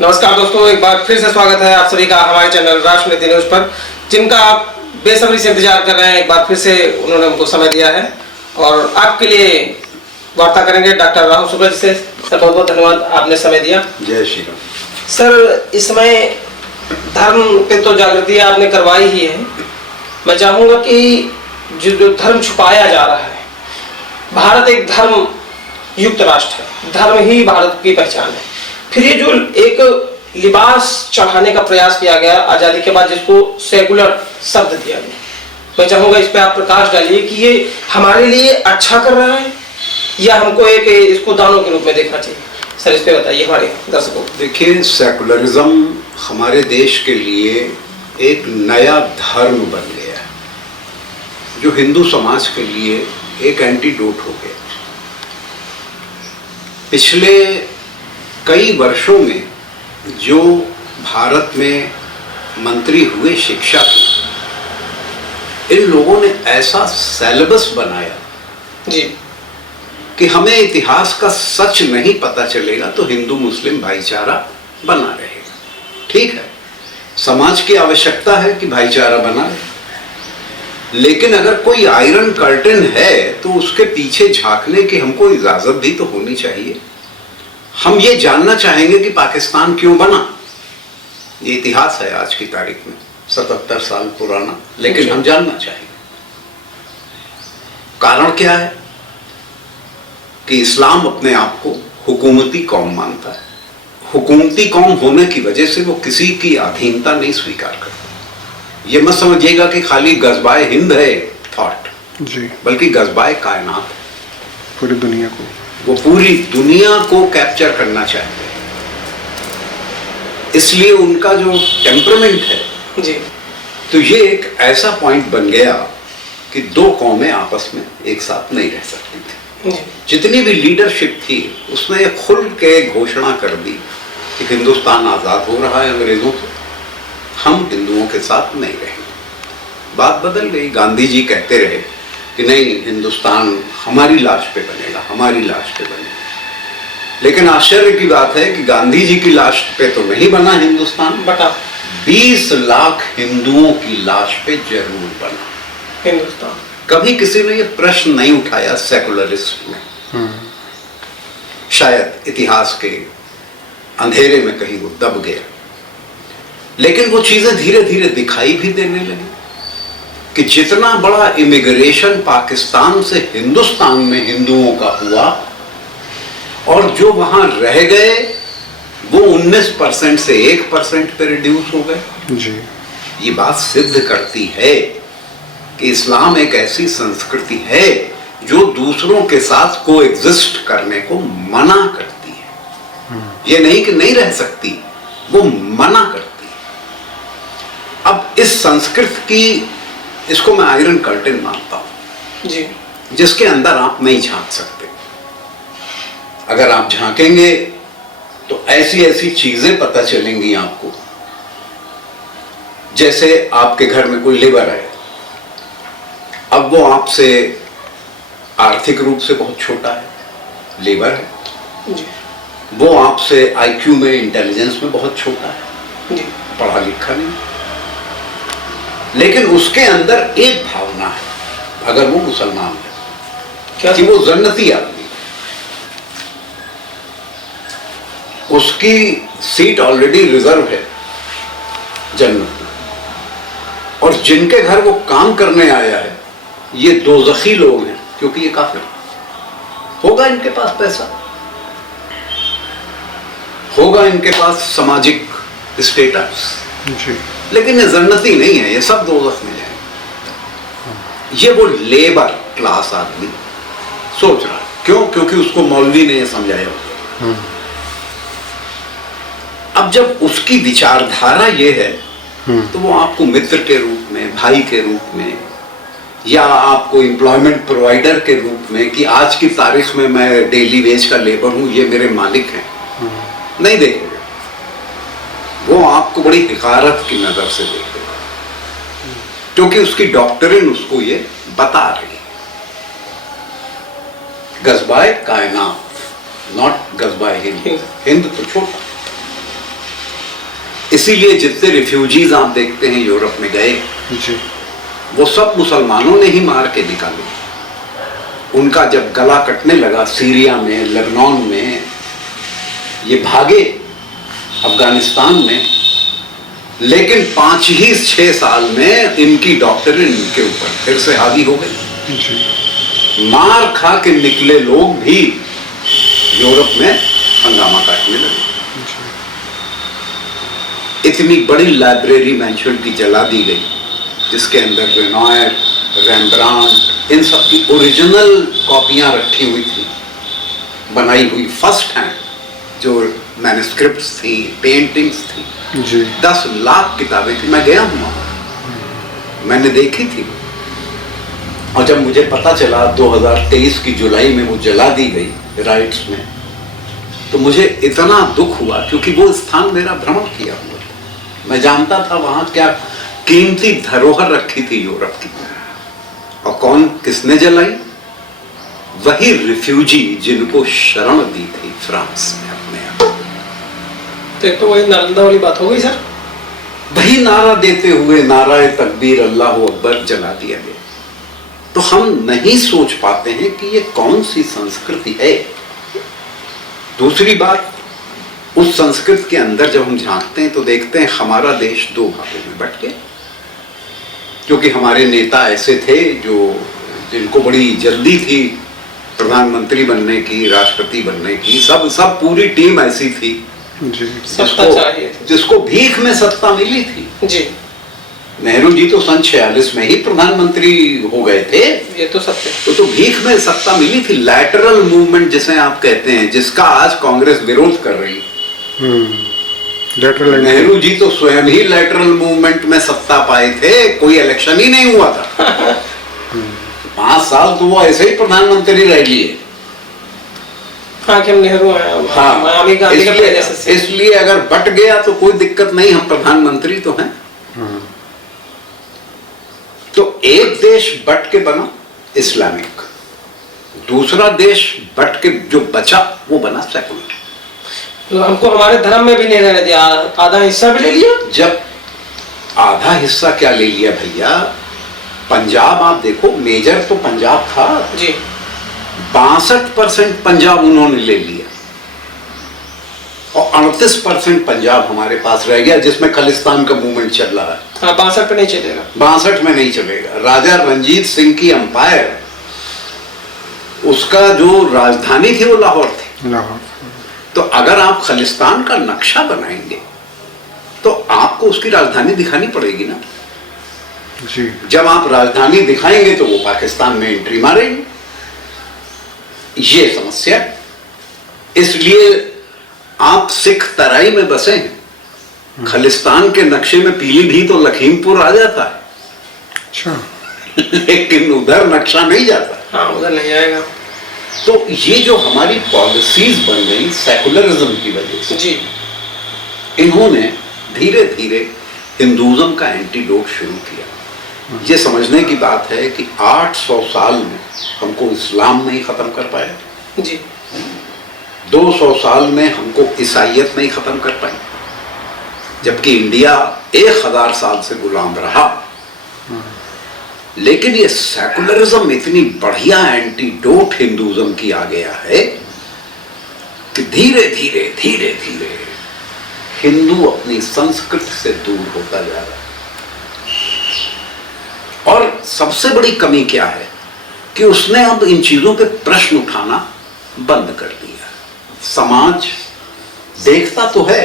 नमस्कार दोस्तों, एक बार फिर से स्वागत है आप सभी का हमारे चैनल राष्ट्रनीति न्यूज पर, जिनका आप बेसब्री से इंतजार कर रहे हैं। एक बार फिर से उन्होंने हमको समय दिया है और आपके लिए वार्ता करेंगे डॉक्टर राहुल शुक्ला जी से। सर बहुत बहुत धन्यवाद, आपने समय दिया। जय श्री राम। सर, इस समय धर्म पे तो जागृति आपने करवाई ही है। मैं चाहूंगा कि जो धर्म छुपाया जा रहा है, भारत एक धर्म युक्त राष्ट्र है, धर्म ही भारत की पहचान है। फिर ये जो एक लिबास चढ़ाने का प्रयास किया गया आजादी के बाद, जिसको सेकुलर शब्द दिया गया, मैं चाहूंगा इस पे आप प्रकाश डालिए कि ये हमारे लिए अच्छा कर रहा है या हमको एक इसको दानों के रूप में देखना चाहिए। सर, इस पे बताइए हमारे दर्शकों। देखिए, सेकुलरिज्म हमारे देश के लिए एक नया धर्म बन गया है, जो हिंदू समाज के लिए एक एंटीडोट हो गया। पिछले कई वर्षों में जो भारत में मंत्री हुए शिक्षा के, इन लोगों ने ऐसा सिलेबस बनाया जी कि हमें इतिहास का सच नहीं पता चलेगा तो हिंदू मुस्लिम भाईचारा बना रहेगा। ठीक है, समाज की आवश्यकता है कि भाईचारा बना रहे, लेकिन अगर कोई आयरन कर्टन है तो उसके पीछे झांकने की हमको इजाजत भी तो होनी चाहिए। हम ये जानना चाहेंगे कि पाकिस्तान क्यों बना। ये इतिहास है आज की तारीख में 77 साल पुराना, लेकिन हम जानना चाहेंगे कारण क्या है कि इस्लाम अपने आप को हुकूमती कौम मानता है। हुकूमती कौम होने की वजह से वो किसी की अधीनता नहीं स्वीकार करता। ये मत समझिएगा कि खाली गज़बाए हिंद है थॉट जी, बल्कि गज़बाए कायनात है। पूरी दुनिया को, वो पूरी दुनिया को कैप्चर करना चाहते हैं। इसलिए उनका जो टेम्परामेंट है जी, तो ये एक ऐसा पॉइंट बन गया कि दो कौमें आपस में एक साथ नहीं रह सकती थी। जितनी भी लीडरशिप थी उसने खुल के घोषणा कर दी कि हिंदुस्तान आज़ाद हो रहा है अंग्रेजों से, हम हिंदुओं के साथ नहीं रहेंगे। बात बदल गई। गांधी जी कहते रहे कि नहीं, हिंदुस्तान हमारी लाश पे बनेगा, हमारी लाश पे बनेगा। लेकिन आश्चर्य की बात है कि गांधी जी की लाश पे तो नहीं बना हिंदुस्तान, बटा 20 लाख हिंदुओं की लाश पे जरूर बना हिंदुस्तान। कभी किसी ने ये प्रश्न नहीं उठाया सेकुलरिस्ट में। शायद इतिहास के अंधेरे में कहीं वो दब गया, लेकिन वो चीजें धीरे धीरे दिखाई भी देने लगी कि जितना बड़ा इमिग्रेशन पाकिस्तान से हिंदुस्तान में हिंदुओं का हुआ और जो वहां रह गए वो 19% से 1% पे रिड्यूस हो गए जी। ये बात सिद्ध करती है कि इस्लाम एक ऐसी संस्कृति है जो दूसरों के साथ को एग्जिस्ट करने को मना करती है। ये नहीं कि नहीं रह सकती, वो मना करती है। अब इस संस्कृति की, इसको मैं आयरन कर्टन मानता हूं जी, जिसके अंदर आप नहीं झांक सकते। अगर आप झांकेंगे तो ऐसी ऐसी चीजें पता चलेंगी आपको, जैसे आपके घर में कोई लेबर है, अब वो आपसे आर्थिक रूप से बहुत छोटा है, लेबर है जी, वो आपसे आईक्यू में, इंटेलिजेंस में बहुत छोटा है जी, पढ़ा लिखा नहीं, लेकिन उसके अंदर एक भावना है, अगर वो मुसलमान है, क्या कि वो जन्नती आदमी, उसकी सीट ऑलरेडी रिजर्व है जन्नत में, और जिनके घर वो काम करने आया है ये दोज़खी लोग हैं क्योंकि ये काफिर। होगा इनके पास पैसा, होगा इनके पास सामाजिक स्टेटस जी, लेकिन ये जन्नती नहीं है, ये सब दोज़ख में जाएंगे। ये वो लेबर क्लास आदमी सोच रहा है। क्यों? क्योंकि उसको मौलवी ने ये समझाया होगा। अब जब उसकी विचारधारा ये है तो वो आपको मित्र के रूप में, भाई के रूप में, या आपको एम्प्लॉयमेंट प्रोवाइडर के रूप में कि आज की तारीख में मैं डेली वेज का लेबर हूं, ये मेरे मालिक हैं, नहीं देखेगा। वो आपको बड़ी हिकारत की नजर से देखेगा क्योंकि उसकी डॉक्टरिन उसको ये बता रही है। गज़बाए कायनात, नॉट गज़बाए हिंद। हिंद तो छोटा, इसीलिए जितने रिफ्यूजीज आप देखते हैं यूरोप में गए जी वो सब मुसलमानों ने ही मार के निकाले। उनका जब गला कटने लगा सीरिया में, लेबनान में, ये भागे अफगानिस्तान में, लेकिन 5 ही 6 साल में इनकी डॉक्टरेट इनके ऊपर फिर से हावी हो गई। जी मार खा के निकले लोग भी यूरोप में हंगामा काटने लगे। इतनी बड़ी लाइब्रेरी मैंशन की जला दी गई जिसके अंदर रेनॉयर, रेम्ब्रांट, इन सब की ओरिजिनल कॉपियां रखी हुई थी, बनाई हुई फर्स्ट हैंड, जो मैन्युस्क्रिप्ट्स थी, पेंटिंग्स थी। जी 10 लाख किताबें थी। मैं गया हूं वहां, मैंने देखी थी। और जब मुझे पता चला 2023 की जुलाई में वो जला दी गई राइट्स में, तो मुझे इतना दुख हुआ क्योंकि वो स्थान मेरा भ्रमण किया हुआ था। मैं जानता था वहां क्या कीमती धरोहर रखी थी यूरोप की। और कौन किसने जलाई? वही रिफ्यूजी जिनको शरण दी थी फ्रांस में अपने यहाँ। तो वही नालंदा वाली बात हो गई सर। वही नारा देते हुए नाराए तकबीर अल्लाह अकबर जला दिया गया। तो हम नहीं सोच पाते हैं कि ये कौन सी संस्कृति है। दूसरी बात, उस संस्कृति के अंदर जब हम झांकते हैं तो देखते हैं हमारा देश 2 भागों में बट गया, क्योंकि हमारे नेता ऐसे थे जो जिनको बड़ी जल्दी थी प्रधानमंत्री बनने की, राष्ट्रपति बनने की। सब पूरी टीम ऐसी थी जी सत्ता चाहिए थी, जिसको भीख में सत्ता मिली थी। जी नेहरू जी तो सन 46 में ही प्रधानमंत्री हो गए थे। ये तो सत्य। तो भीख में सत्ता मिली थी। लैटरल मूवमेंट जिसे आप कहते हैं, जिसका आज कांग्रेस विरोध कर रही है। नेहरू जी तो स्वयं ही लैटरल मूवमेंट में सत्ता पाए थे, कोई इलेक्शन ही नहीं हुआ था। 5 साल तो वो ऐसे ही प्रधानमंत्री रह लिए। हाँ कि हम नेहरू हैं, हाँ, इसलिए अगर बट गया तो कोई दिक्कत नहीं, हम प्रधानमंत्री तो हैं। तो एक देश बट के बना इस्लामिक, दूसरा देश बट के जो बचा वो बना सेकुलर। तो हमको हमारे धर्म में भी नहीं रहने दिया, आधा हिस्सा भी ले लिया। जब आधा हिस्सा क्या ले लिया भैया, पंजाब आप देखो, मेजर तो पंजाब था जी। 62% पंजाब उन्होंने ले लिया और 38% पंजाब हमारे पास रह गया, जिसमें खालिस्तान का मूवमेंट चल रहा है। हाँ 62 पे नहीं चलेगा, 62 में नहीं चलेगा। राजा रणजीत सिंह की अंपायर, उसका जो राजधानी थी वो लाहौर थी। तो अगर आप खालिस्तान का नक्शा बनाएंगे तो आपको उसकी राजधानी दिखानी पड़ेगी ना जी। जब आप राजधानी दिखाएंगे तो वो पाकिस्तान में एंट्री मारेंगे। ये समस्या, इसलिए आप सिख तराई में बसे हैं, खालिस्तान के नक्शे में पीलीभीत तो लखीमपुर आ जाता है। अच्छा। लेकिन उधर नक्शा नहीं जाता। हाँ उधर नहीं आएगा। तो ये जो हमारी पॉलिसीज बन गई सेकुलरिज्म की वजह से, जी, इन्होंने धीरे धीरे हिंदुइज्म का एंटीडोट शुरू किया। ये समझने की बात है कि 800 साल में हमको इस्लाम नहीं खत्म कर पाया जी। 200 साल में हमको ईसाइयत नहीं खत्म कर पाई, जबकि इंडिया 1000 साल से गुलाम रहा। लेकिन ये सेकुलरिज्म इतनी बढ़िया एंटीडोट हिंदुइज्म की आ गया है कि धीरे धीरे धीरे धीरे हिंदू अपनी संस्कृति से दूर होता जा रहा है। और सबसे बड़ी कमी क्या है कि उसने अब इन चीजों पे प्रश्न उठाना बंद कर दिया। समाज देखता तो है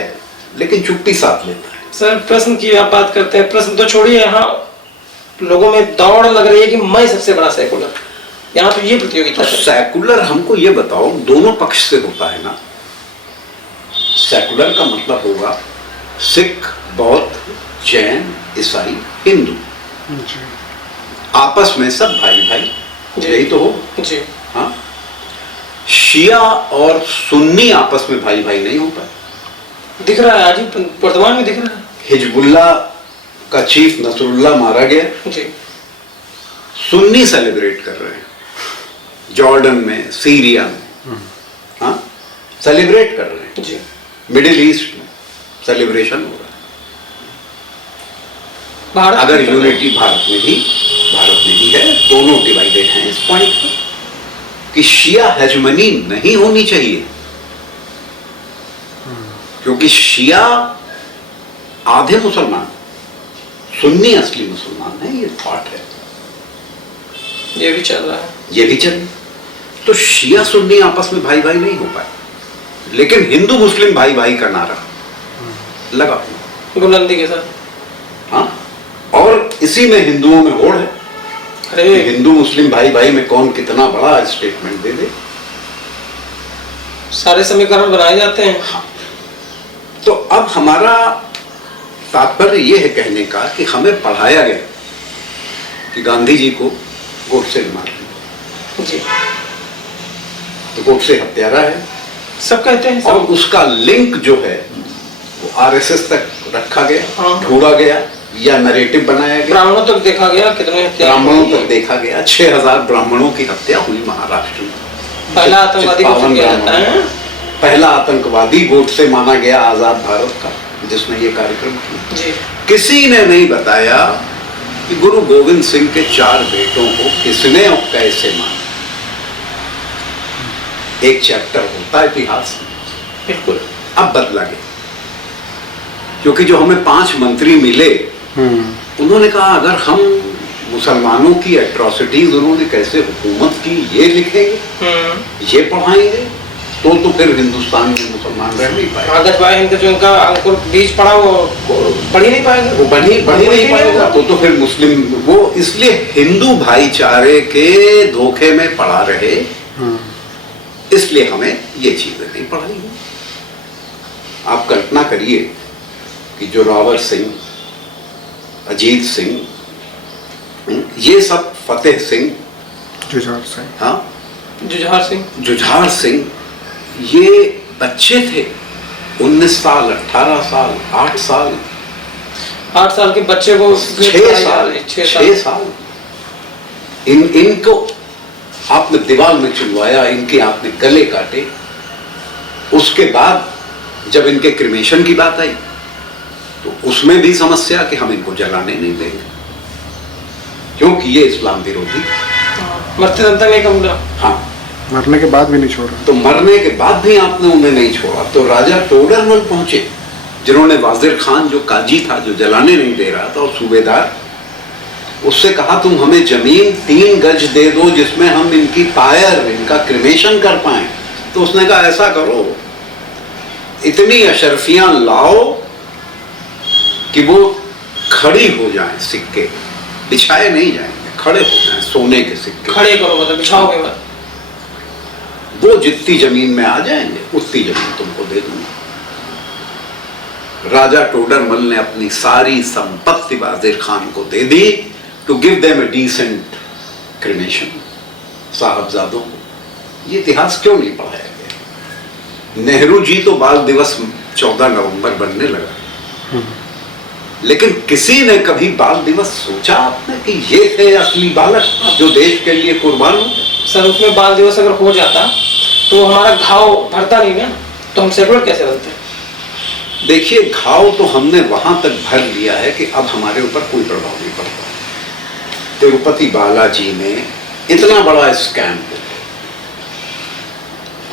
लेकिन चुप्पी साध लेता है। सर प्रश्न की आप बात करते हैं, प्रश्न तो छोड़िए, यहाँ लोगों में दौड़ लग रही है कि मैं सबसे बड़ा सेकुलर। यहाँ तो ये प्रतियोगिता तो है। सेकुलर हमको ये बताओ, दोनों पक्ष से होता है ना। सेकुलर का मतलब होगा सिख, बौद्ध, जैन, ईसाई, हिंदू, आपस में सब भाई भाई, यही तो हो जी। हाँ, शिया और सुन्नी आपस में भाई भाई नहीं होता। दिख रहा है आज ही वर्तमान में दिख रहा है। हिजबुल्लाह का चीफ नसरुल्लाह मारा गया, जी। सुन्नी सेलिब्रेट कर रहे हैं जॉर्डन में, सीरिया में, हाँ सेलिब्रेट कर रहे हैं। जी। मिडिल ईस्ट में सेलिब्रेशन हो रहा है। भारत अगर में तो यूनिटी भारत में भी है, दोनों डिवाइडेड हैं इस पॉइंट पर कि शिया हेजमनी नहीं होनी चाहिए, क्योंकि शिया आधे मुसलमान, सुन्नी असली मुसलमान है, ये थॉट है, ये भी चल रहा है। ये भी चले। तो शिया सुन्नी आपस में भाई भाई नहीं हो पाए, लेकिन हिंदू मुस्लिम भाई भाई का नारा लगा बुलंदी के साथ। हाँ, और इसी में हिंदुओं में होड़ है। अरे हिंदू मुस्लिम भाई भाई में कौन कितना बड़ा स्टेटमेंट दे दे, सारे समीकरण बनाए जाते हैं। हाँ। तो अब हमारा तात्पर्य यह है कहने का कि हमें पढ़ाया गया कि गांधी जी को गोडसे ने मार दिया, जी, तो गोडसे हत्यारा है, सब कहते हैं और सब। उसका लिंक जो है वो आरएसएस तक रखा गया, हाँ। ढूंढा गया या नैरेटिव बनाया गया, ब्राह्मणों तक देखा गया, कितने हत्या ब्राह्मणों हुई। तक देखा गया। 6000 ब्राह्मणों की हत्या हुई महाराष्ट्र में। पहला आतंकवादी को चित्पावन किया जाता है। पहला आतंकवादी गोडसे माना गया आजाद भारत का, जिसने ये कार्यक्रम किया। जी, किसी ने नहीं बताया कि गुरु गोविंद सिंह के 4 बेटों को किसने और कैसे मारा। एक चैप्टर होता है इतिहास में, बिल्कुल। अब बदला गया, क्योंकि जो हमें 5 मंत्री मिले, उन्होंने कहा अगर हम मुसलमानों की एट्रोसिटीज उन्होंने कैसे हुकूमत की ये लिखेंगे, ये पढ़ाएंगे, तो फिर हिंदुस्तान में मुसलमान रह नहीं पाएंगे। अगर भाई इनका जो इनका अंकुर बीज पड़ा वो बढ़ ही नहीं पाएगा, वो बढ़ ही नहीं पाएगा, तो फिर मुस्लिम वो इसलिए हिंदू भाईचारे के धोखे में पड़ा रहे, इसलिए हमें ये चीजें नहीं पढ़ाई। आप कल्पना करिए कि जोरावर सिंह, अजीत सिंह, ये सब, फतेह सिंह, जुझार सिंह, हाँ, जुझार सिंह, ये बच्चे थे, 19 साल, 18 साल, 8 साल, 8 साल के बच्चे को 6 साल, इनको आपने दीवार में चुनवाया, इनके आपने गले काटे। उसके बाद जब इनके क्रिमेशन की बात आई तो उसमें भी समस्या कि हम इनको जलाने नहीं देंगे, क्योंकि ये इस्लाम विरोधी। मरते दम तक नहीं कहूँगा। हाँ, मरने के बाद भी नहीं छोड़ा। तो मरने के बाद भी आपने उन्हें नहीं छोड़ा। तो राजा टोडरमल पहुंचे, जिन्होंने वाजिर खान जो काजी था, जो जलाने नहीं दे रहा था, और सूबेदार, उससे कहा तुम हमें जमीन 3 गज दे दो जिसमें हम इनकी पायर, इनका क्रिमेशन कर पाए। तो उसने कहा ऐसा करो, इतनी अशरफियां लाओ कि वो खड़ी हो जाएं, सिक्के बिछाए नहीं जाएंगे, खड़े हो जाएं, सोने के सिक्के खड़े करो, मतलब बिछाओगे मत। वो जितनी जमीन में आ जाएंगे उतनी जमीन तुमको दे दूंगा। राजा टोडरमल ने अपनी सारी संपत्ति वाजिर खान को दे दी, to give them a decent cremation, साहबजादों को। ये इतिहास क्यों नहीं पढ़ाया गया? नेहरू जी तो बाल दिवस 14 नवंबर बनने लगा, लेकिन किसी ने कभी बाल दिवस सोचा आपने कि ये थे असली बालक जो देश के लिए कुर्बान हो? सर, उसमें बाल दिवस अगर हो जाता तो हमारा घाव भरता नहीं ना, तो हम सेकुलर कैसे बनते? देखिए, घाव तो हमने वहां तक भर लिया है कि अब हमारे ऊपर कोई प्रभाव नहीं पड़ता। तिरुपति बालाजी में इतना बड़ा स्कैम हो,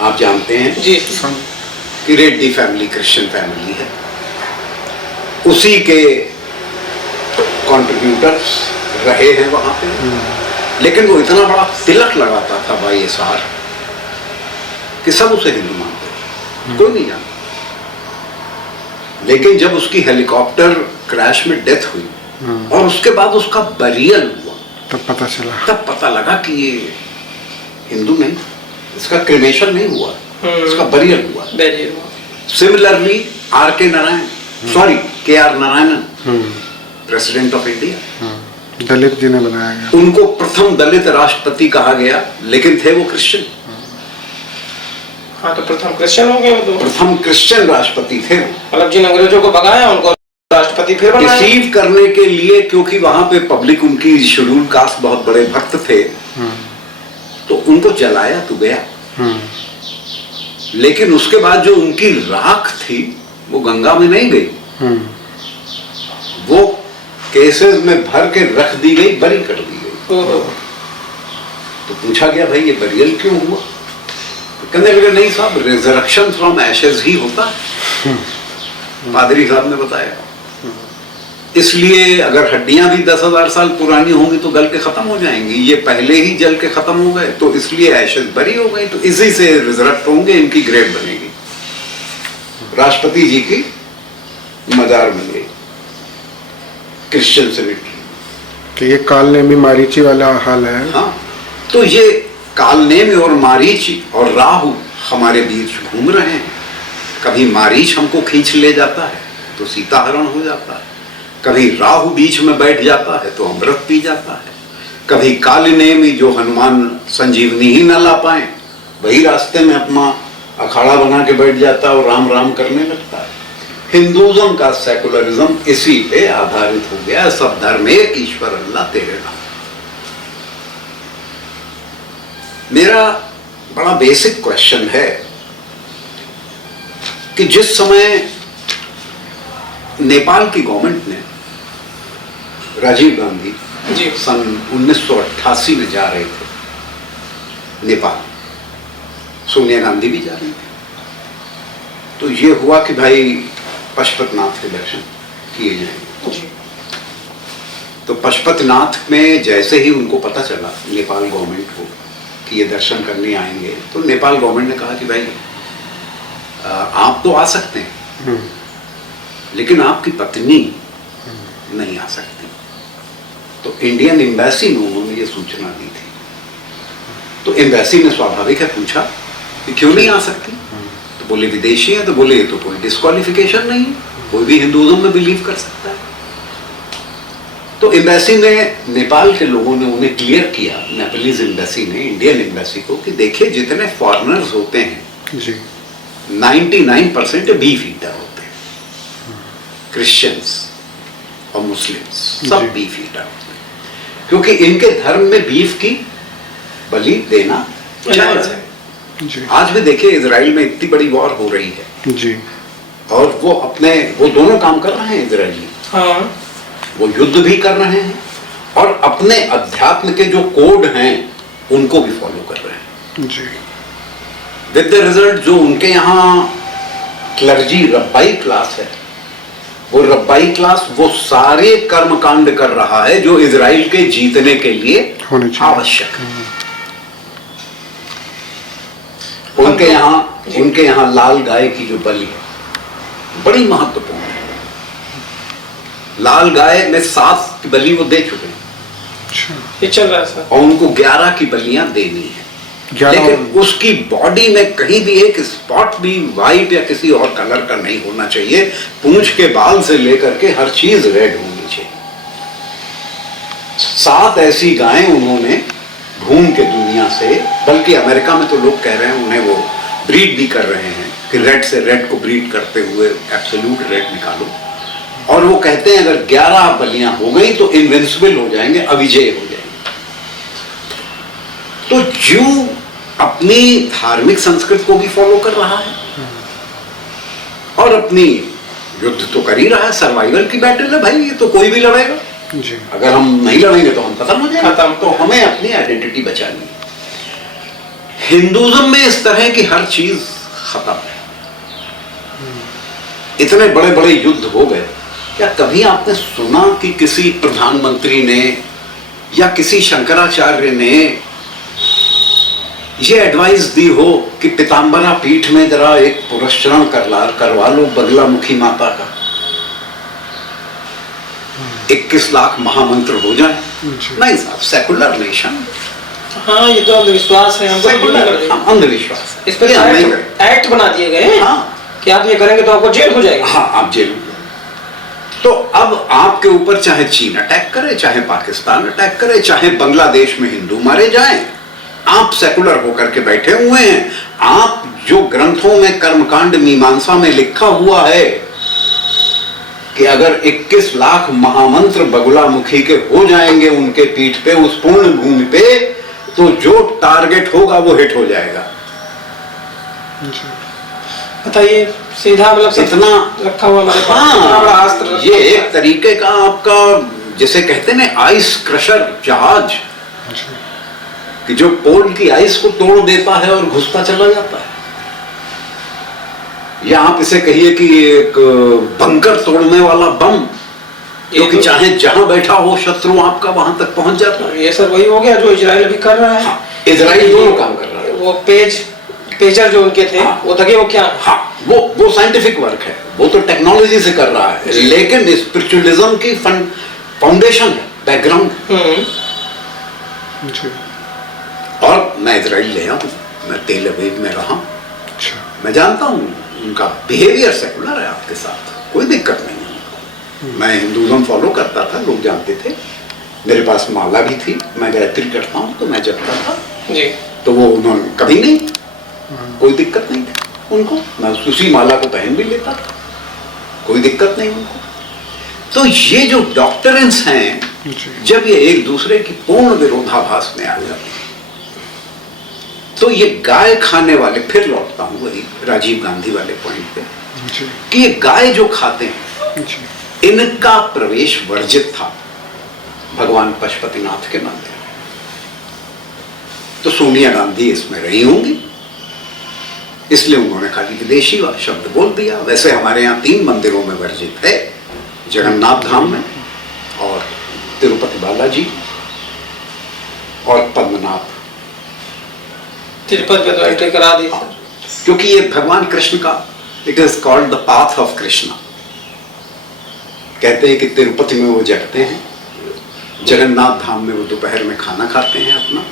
आप जानते हैं जी, कि रेड्डी फैमिली क्रिश्चियन फैमिली है, उसी के कंट्रीब्यूटर्स रहे हैं वहां पे, लेकिन वो इतना बड़ा तिलक लगाता था YSR कि सब उसे हिंदू मानते थे, कोई नहीं जानता। लेकिन जब उसकी हेलीकॉप्टर क्रैश में डेथ हुई और उसके बाद उसका बरियल हुआ, तब पता लगा कि ये हिंदू नहीं, इसका क्रिमेशन नहीं हुआ, इसका बरियल हुआ। Similarly R.K. Narayan, sorry KR Narayanan, president of India, Dalit ji ने बनाया गया, उनको प्रथम दलित राष्ट्रपति कहा गया, लेकिन थे वो क्रिश्चियन। हाँ, तो प्रथम क्रिश्चियन हो गए वो तो। प्रथम क्रिश्चियन राष्ट्रपति थे, मतलब जिन अंग्रेजों को भगाया उनको राष्ट्रपति फिर बनाया। रिसीव करने के लिए, क्योंकि वहां पे पब्लिक उनकी शेड्यूल कास्ट बहुत बड़े भक्त थे, तो उनको जलाया तो गया, लेकिन उसके बाद जो उनकी राख थी वो गंगा में नहीं गई, वो केसेस में भर के रख दी गई, बरी कर दी गई। तो पूछा गया भाई ये बरियल क्यों हुआ? तो कहने लगे नहीं साहब, रिजरेक्शन फ्रॉम एशेज ही होता है। पादरी साहब ने बताया इसलिए अगर हड्डियां भी 10,000 साल पुरानी होंगी तो गल के खत्म हो जाएंगी, ये पहले ही जल के खत्म हो गए तो इसलिए एशेज बरी हो गई, तो इसी से रिजरेक्ट होंगे, इनकी ग्रेव बनेगी। राष्ट्रपति जी की मजार बन गई क्रिश्चियन सेमेट्री। कि ये काल ने भी मारीची वाला हाल है। हाँ, तो ये कालनेम और मारीच और राहु हमारे बीच घूम रहे हैं। कभी मारीच हमको खींच ले जाता है तो सीताहरण हो जाता है, कभी राहु बीच में बैठ जाता है तो अमृत पी जाता है, कभी कालनेमी जो हनुमान संजीवनी ही न ला पाए वही रास्ते में अपना अखाड़ा बना के बैठ जाता है और राम राम करने लगता है। हिंदुज्म का सेकुलरिज्म इसी पे आधारित हो गया, सब धर्म एक, ईश्वर अल्लाह तेरे नाम। मेरा बड़ा बेसिक क्वेश्चन है कि जिस समय नेपाल की गवर्नमेंट ने राजीव गांधी जी सन 1988 में जा रहे थे नेपाल, सोनिया गांधी भी जा रही थी, तो ये हुआ कि भाई पशुपतिनाथ के दर्शन किए जाएंगे। जी तो पशुपतिनाथ में जैसे ही उनको पता चला नेपाल गवर्नमेंट को कि ये दर्शन करने आएंगे, तो नेपाल गवर्नमेंट ने कहा कि भाई आप तो आ सकते हैं लेकिन आपकी पत्नी नहीं आ सकती। तो इंडियन एम्बेसी ने उन्होंने ये सूचना दी थी, तो एम्बेसी ने स्वाभाविक है पूछा कि क्यों नहीं आ सकती? तो बोले विदेशी है, तो बोले ये तो कोई डिस्क्वालिफिकेशन नहीं है, कोई भी हिंदुइज्म में बिलीव कर सकता है। तो एम्बेसी ने, नेपाल के लोगों ने उन्हें क्लियर किया, नेपालीज एम्बेसी ने इंडियन एम्बेसी को, कि देखिए जितने फॉरेनर्स होते हैं जी 99% बीफ ईटर होते हैं, क्रिश्चियंस और मुस्लिम्स सब जी। बीफ ईटर होते हैं, क्योंकि इनके धर्म में बीफ की बलि देना जायज है। जी आज भी देखिए इजराइल में इतनी बड़ी वॉर हो रही है जी और वो दोनों काम कर रहे हैं इजरायली, हाँ वो युद्ध भी कर रहे हैं और अपने अध्यात्म के जो कोड हैं उनको भी फॉलो कर रहे हैं। जी विद द रिजल्ट जो उनके यहाँ क्लर्जी रब्बाई क्लास है, वो रब्बाई क्लास वो सारे कर्मकांड कर रहा है जो इजराइल के जीतने के लिए होने चाहिए। आवश्यक है। उनके यहाँ लाल गाय की जो बलि है बड़ी महत्वपूर्ण है। लाल गाय में 7 की बलि वो दे चुके हैं अच्छा ये चल रहा है सर। और उनको 11 की बलियां देनी है, 11 लेकिन उसकी बॉडी में कहीं भी एक स्पॉट भी व्हाइट या किसी और कलर का नहीं होना चाहिए। पूंछ के बाल से लेकर के हर चीज रेड होनी चाहिए। 7 ऐसी गायें उन्होंने ढूंढ के दुनिया से, बल्कि अमेरिका में तो लोग कह रहे हैं उन्हें वो ब्रीड भी कर रहे हैं कि रेड से रेड को ब्रीड करते हुए एब्सोल्यूट रेड निकालो, और वो कहते हैं अगर 11 बलियां हो गई तो इनविंसिबल हो जाएंगे, अविजय हो जाएंगे। तो ज्यू अपनी धार्मिक संस्कृति को भी फॉलो कर रहा है और अपनी युद्ध तो कर ही रहा है, सर्वाइवल की बैटल है भाई, ये तो कोई भी लड़ेगा। जी अगर हम नहीं लड़ेंगे तो हम खत्म हो जाएंगे, खत्म। तो हमें अपनी आइडेंटिटी बचानी है। हिंदुइज्म में इस तरह की हर चीज खत्म है। इतने बड़े बड़े युद्ध हो गए, क्या कभी आपने सुना कि किसी प्रधानमंत्री ने या किसी शंकराचार्य ने ये एडवाइस दी हो कि पीताम्बरा पीठ में जरा एक पुरस्चरण करवा लो बगलामुखी माता का, 21 लाख महामंत्र हो जाए? नहीं साहब, सेकुलर नेशन, हाँ ये तो अंधविश्वास है, हमको तो नहीं करते। अंधविश्वास है। इस पर ये हम नहीं करें। एक्ट बना दिए गए हैं हाँ कि आप ये करेंगे तो आपको जेल हो जाएगी। हाँ, आप जेल में। तो अब आपके ऊपर चाहे चीन अटैक करे, चाहे पाकिस्तान अटैक करे, चाहे बांग्लादेश में हिंदू मारे जाएं, आप सेकुलर होकर के बैठे हुए हैं। आप जो ग्रंथों में कर्मकांड मीमांसा में लिखा हुआ है कि अगर 21 लाख महामंत्र बगुलामुखी के हो जाएंगे उनके पीठ पे, उस पूर्ण भूमि पे, तो जो टारगेट होगा वो हिट हो जाएगा। बताइए, सीधा मतलब इतना रखा हुआ हमारे पास, हाँ, इतना बड़ा अस्त्र ये एक तरीके का आपका जैसे कहते हैं ना आइस क्रशर जहाज, जी, कि जो पोल की आइस को तोड़ देता है और घुसता चला जाता है, या आप इसे कहिए कि एक बंकर तोड़ने वाला बम, जो कि चाहे जहां बैठा हो शत्रु आपका वहां तक पहुंच जाता है। ये सर वही हो गया जो इजराइल अभी कर रहा है। हाँ, इजराइल दोनों काम कर रहा है। वो पेजर जो उनके थे, हाँ, वो वो क्या, हाँ, वो साइंटिफिक वर्क है, वो तो टेक्नोलॉजी से कर रहा है, लेकिन स्पिरिचुअलिज्म की फाउंडेशन है, बैकग्राउंड। जी, और मैं इजराइल गया हूँ, मैं तेल अवीव में रहा, अच्छा, मैं जानता हूँ उनका बिहेवियर सेकुलर है, आपके साथ कोई दिक्कत नहीं है उनको। मैं हिंदुज्म फॉलो करता था, लोग जानते थे, मेरे पास माला भी थी, मैं गायत्री करता हूँ, तो मैं जपता था जी, तो वो उन्होंने कभी नहीं, कोई दिक्कत नहीं थी उनको, मैं उसी माला को पहन भी लेता था, कोई दिक्कत नहीं उनको। तो ये जो डॉक्टरेंस हैं, जी, जब ये एक दूसरे की पूर्ण विरोधाभास में आ जाती है, तो ये गाय खाने वाले, फिर लौटता हूं वही राजीव गांधी वाले पॉइंट पे, जी, कि ये गाय जो खाते हैं, जी, इनका प्रवेश वर्जित था भगवान पशुपतिनाथ के मंदिर में। तो सोनिया गांधी इसमें रही होंगी, इसलिए उन्होंने खाली विदेशी शब्द बोल दिया। वैसे हमारे यहाँ 3 मंदिरों में वर्जित है, जगन्नाथ धाम में और तिरुपति बालाजी और पद्मनाभ। तिरुपति पे तो एंट्री करा दी सर। क्योंकि ये भगवान कृष्ण का, it is called the path of Krishna. कहते हैं कि तिरुपति में वो जगते हैं, जगन्नाथ धाम में वो दोपहर में खाना खाते हैं अपना,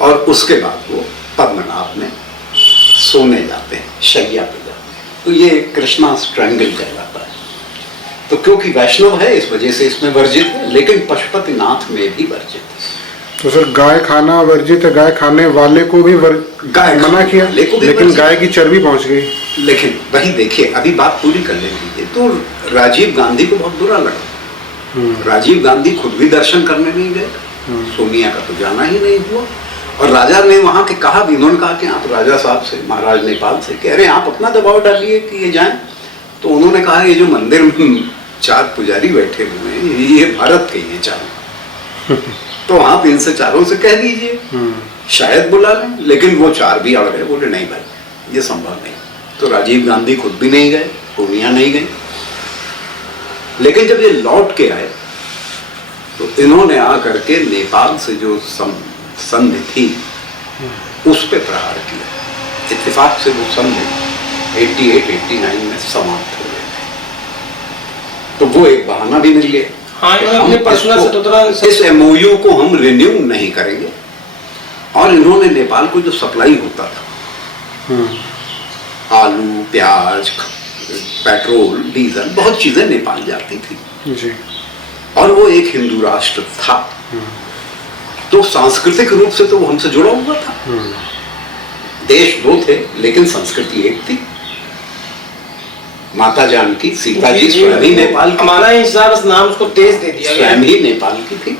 और उसके बाद वो पद्मनाभ में सोने जाते हैं, शैया पे जाते हैं। तो ये कृष्णा ट्रायंगल कहलाता है। तो क्योंकि वैष्णव है इस वजह से इसमें वर्जित है, लेकिन पशुपतिनाथ में भी वर्जित है। तो सर गाय खाना वर्जित है, गाय खाने वाले को भी गाय मना किया, लेकिन गाय की चर्बी पहुंच गई। लेकिन वही देखिए, अभी बात पूरी कर लेंगे। तो राजीव गांधी को बहुत बुरा लगा। राजीव गांधी खुद भी दर्शन करने नहीं गए, सोनिया का तो जाना ही नहीं हुआ। और राजा ने वहां के कहा भी, उन्होंने कहा कि आप राजा साहब से, महाराज नेपाल से कह रहे हैं आप अपना दबाव डालिए कि ये जाएं। तो उन्होंने कहा ये जो मंदिर में 4 पुजारी बैठे हुए हैं, ये भारत के ही हैं चारों, तो आप इनसे चारों से कह दीजिए, शायद बुला लें। लेकिन वो 4 भी अड़ गए, बोले नहीं भाई ये संभव नहीं। तो राजीव गांधी खुद भी नहीं गए, सोनिया नहीं गई। लेकिन जब ये लौट के आए तो इन्होंने आकर के नेपाल से जो संधि थी उस पे प्रहार किया। इत्तेफाक से वो संधि 88-89 में समाप्त हो गए। तो वो एक बहाना भी मिल गया। हाँ, अपने पर्सनल स्वतंत्रता, इस एमओयू को हम रिन्यू नहीं करेंगे। और इन्होंने नेपाल को जो सप्लाई होता था, आलू, प्याज, पेट्रोल, डीजल, बहुत चीजें नेपाल जाती थी जी, और वो एक हिंदू राष्ट्र था, तो सांस्कृतिक रूप से तो वो हमसे जुड़ा हुआ था। देश 2 थे लेकिन संस्कृति एक थी। माता जानकी, सीता जी स्वयं ही नेपाल की, हमारा हिसाब बस नाम उसको तेज दे दिया गया, स्वयं ही नेपाल की थी।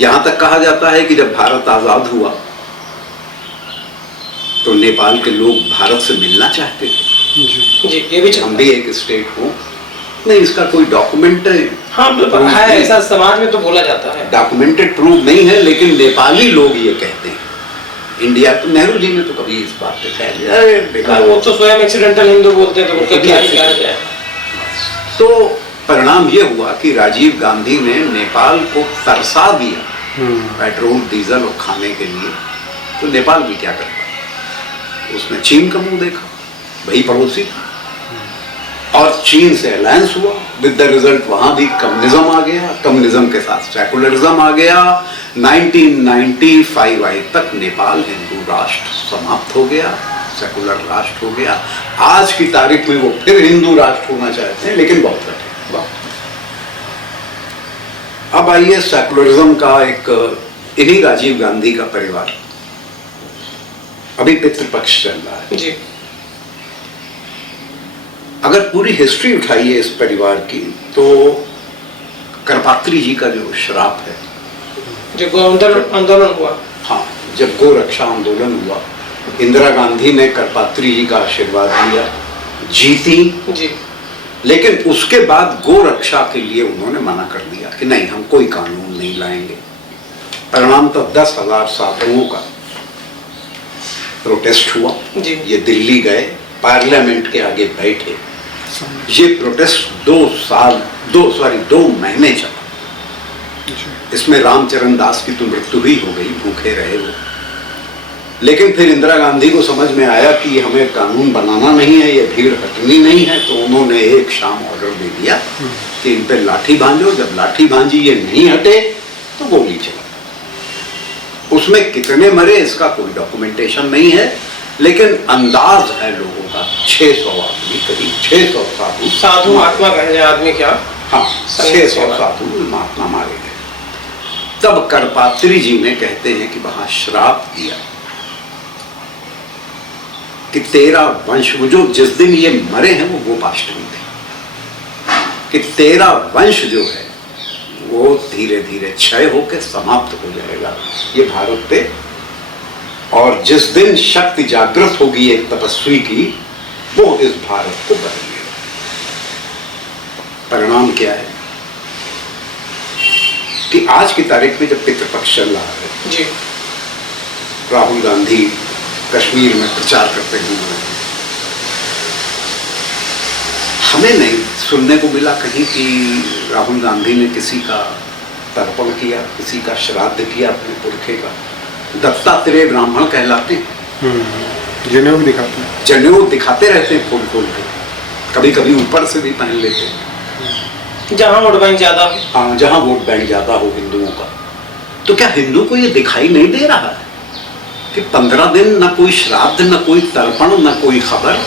यहां तक कहा जाता है कि जब भारत आजाद हुआ तो नेपाल के लोग भारत से मिलना चाहते थे। जी, ये भी हम भी एक स्टेट हो, नहीं इसका कोई डॉक्यूमेंट हाँ है, ऐसा समाज में तो बोला जाता है, डॉक्यूमेंटेड प्रूफ नहीं है, लेकिन नेपाली लोग ये कहते हैं। इंडिया तो नेहरू जी ने तो कभी इस बात पे खैर वो तो स्वयं एक्सीडेंटल हिंदू बोलते हैं, तो क्या ही कहा जाए। तो परिणाम ये हुआ कि राजीव गांधी ने नेपाल को तरसा दिया पेट्रोल, डीजल और खाने के लिए। तो नेपाल भी क्या करता, उसने चीन का मुंह देखा, वही पड़ोसी था, और चीन से अलायंस हुआ। विद द रिजल्ट वहां भी कम्युनिज्म आ गया, कम्युनिज्म के साथ सेकुलरिज्म आ गया। 1995 आए तक नेपाल हिंदू राष्ट्र समाप्त हो गया, सेकुलर राष्ट्र हो गया। आज की तारीख में वो फिर हिंदू राष्ट्र होना चाहते हैं, लेकिन बहुत कठिन, बहुत। अब आइए सेकुलरिज्म का एक, इन्हीं राजीव गांधी का परिवार अभी पितृपक्ष चल रहा है जी। अगर पूरी हिस्ट्री उठाइए इस परिवार की, तो करपात्री जी का जो श्राप है, जो आंदोलन हुआ, हाँ, जब गो रक्षा आंदोलन हुआ, इंदिरा गांधी ने करपात्री जी का आशीर्वाद लिया, जीती, जी, लेकिन उसके बाद गो रक्षा के लिए उन्होंने मना कर दिया कि नहीं, हम कोई कानून नहीं लाएंगे। परिणाम तो 10,000 साधुओं का प्रोटेस्ट हुआ। जी। ये दिल्ली गए, पार्लियामेंट के आगे बैठे। ये प्रोटेस्ट 2 महीने चला। इसमें रामचरण दास की तो मृत्यु ही हो गई, भूखे रहे वो। लेकिन फिर इंदिरा गांधी को समझ में आया कि हमें कानून बनाना नहीं है, ये भीड़ हटनी नहीं है, तो उन्होंने एक शाम ऑर्डर दे दिया कि इन पे लाठी बांधो। जब लाठी बांधी, ये नहीं हटे तो गोली चला। उसमें कितने मरे इसका कोई डॉक्यूमेंटेशन नहीं है, लेकिन अंदाज है लोगों का 600 आदमी, करीब 600 साधु महात्मा कहे जाए आदमी क्या, हाँ 600 साधु महात्मा मारे गए। तब करपात्री जी ने कहते हैं कि वहां श्राप दिया कि तेरा वंश, वो जो जिस दिन ये मरे हैं वो गोपाष्टमी थे, कि तेरा वंश जो है वो धीरे धीरे क्षय होकर समाप्त हो जाएगा ये भारत पे। और जिस दिन शक्ति जागृत होगी एक तपस्वी की, वो इस भारत को बदलेगा। परिणाम क्या है कि आज की तारीख में जब पितृपक्ष चल रहा है जी, राहुल गांधी कश्मीर में प्रचार करते घूम रहे हैं, हमें नहीं सुनने को मिला कहीं कि राहुल गांधी ने किसी का तर्पण किया, किसी का श्राद्ध किया अपने पुरखे का। दत्तात्रेय ब्राह्मण कहलाते हैं, जनेऊ भी दिखाते हैं, जनेऊ दिखाते रहते हैं खोल खोल के, कभी कभी ऊपर से भी पहन लेते हैं, जहां वोट बैंक ज्यादा हो। हाँ, जहां वोट बैंक ज्यादा हो हिंदुओं का। तो क्या हिंदू को ये दिखाई नहीं दे रहा है कि 15 दिन न कोई श्राद्ध, न कोई तर्पण, न कोई खबर?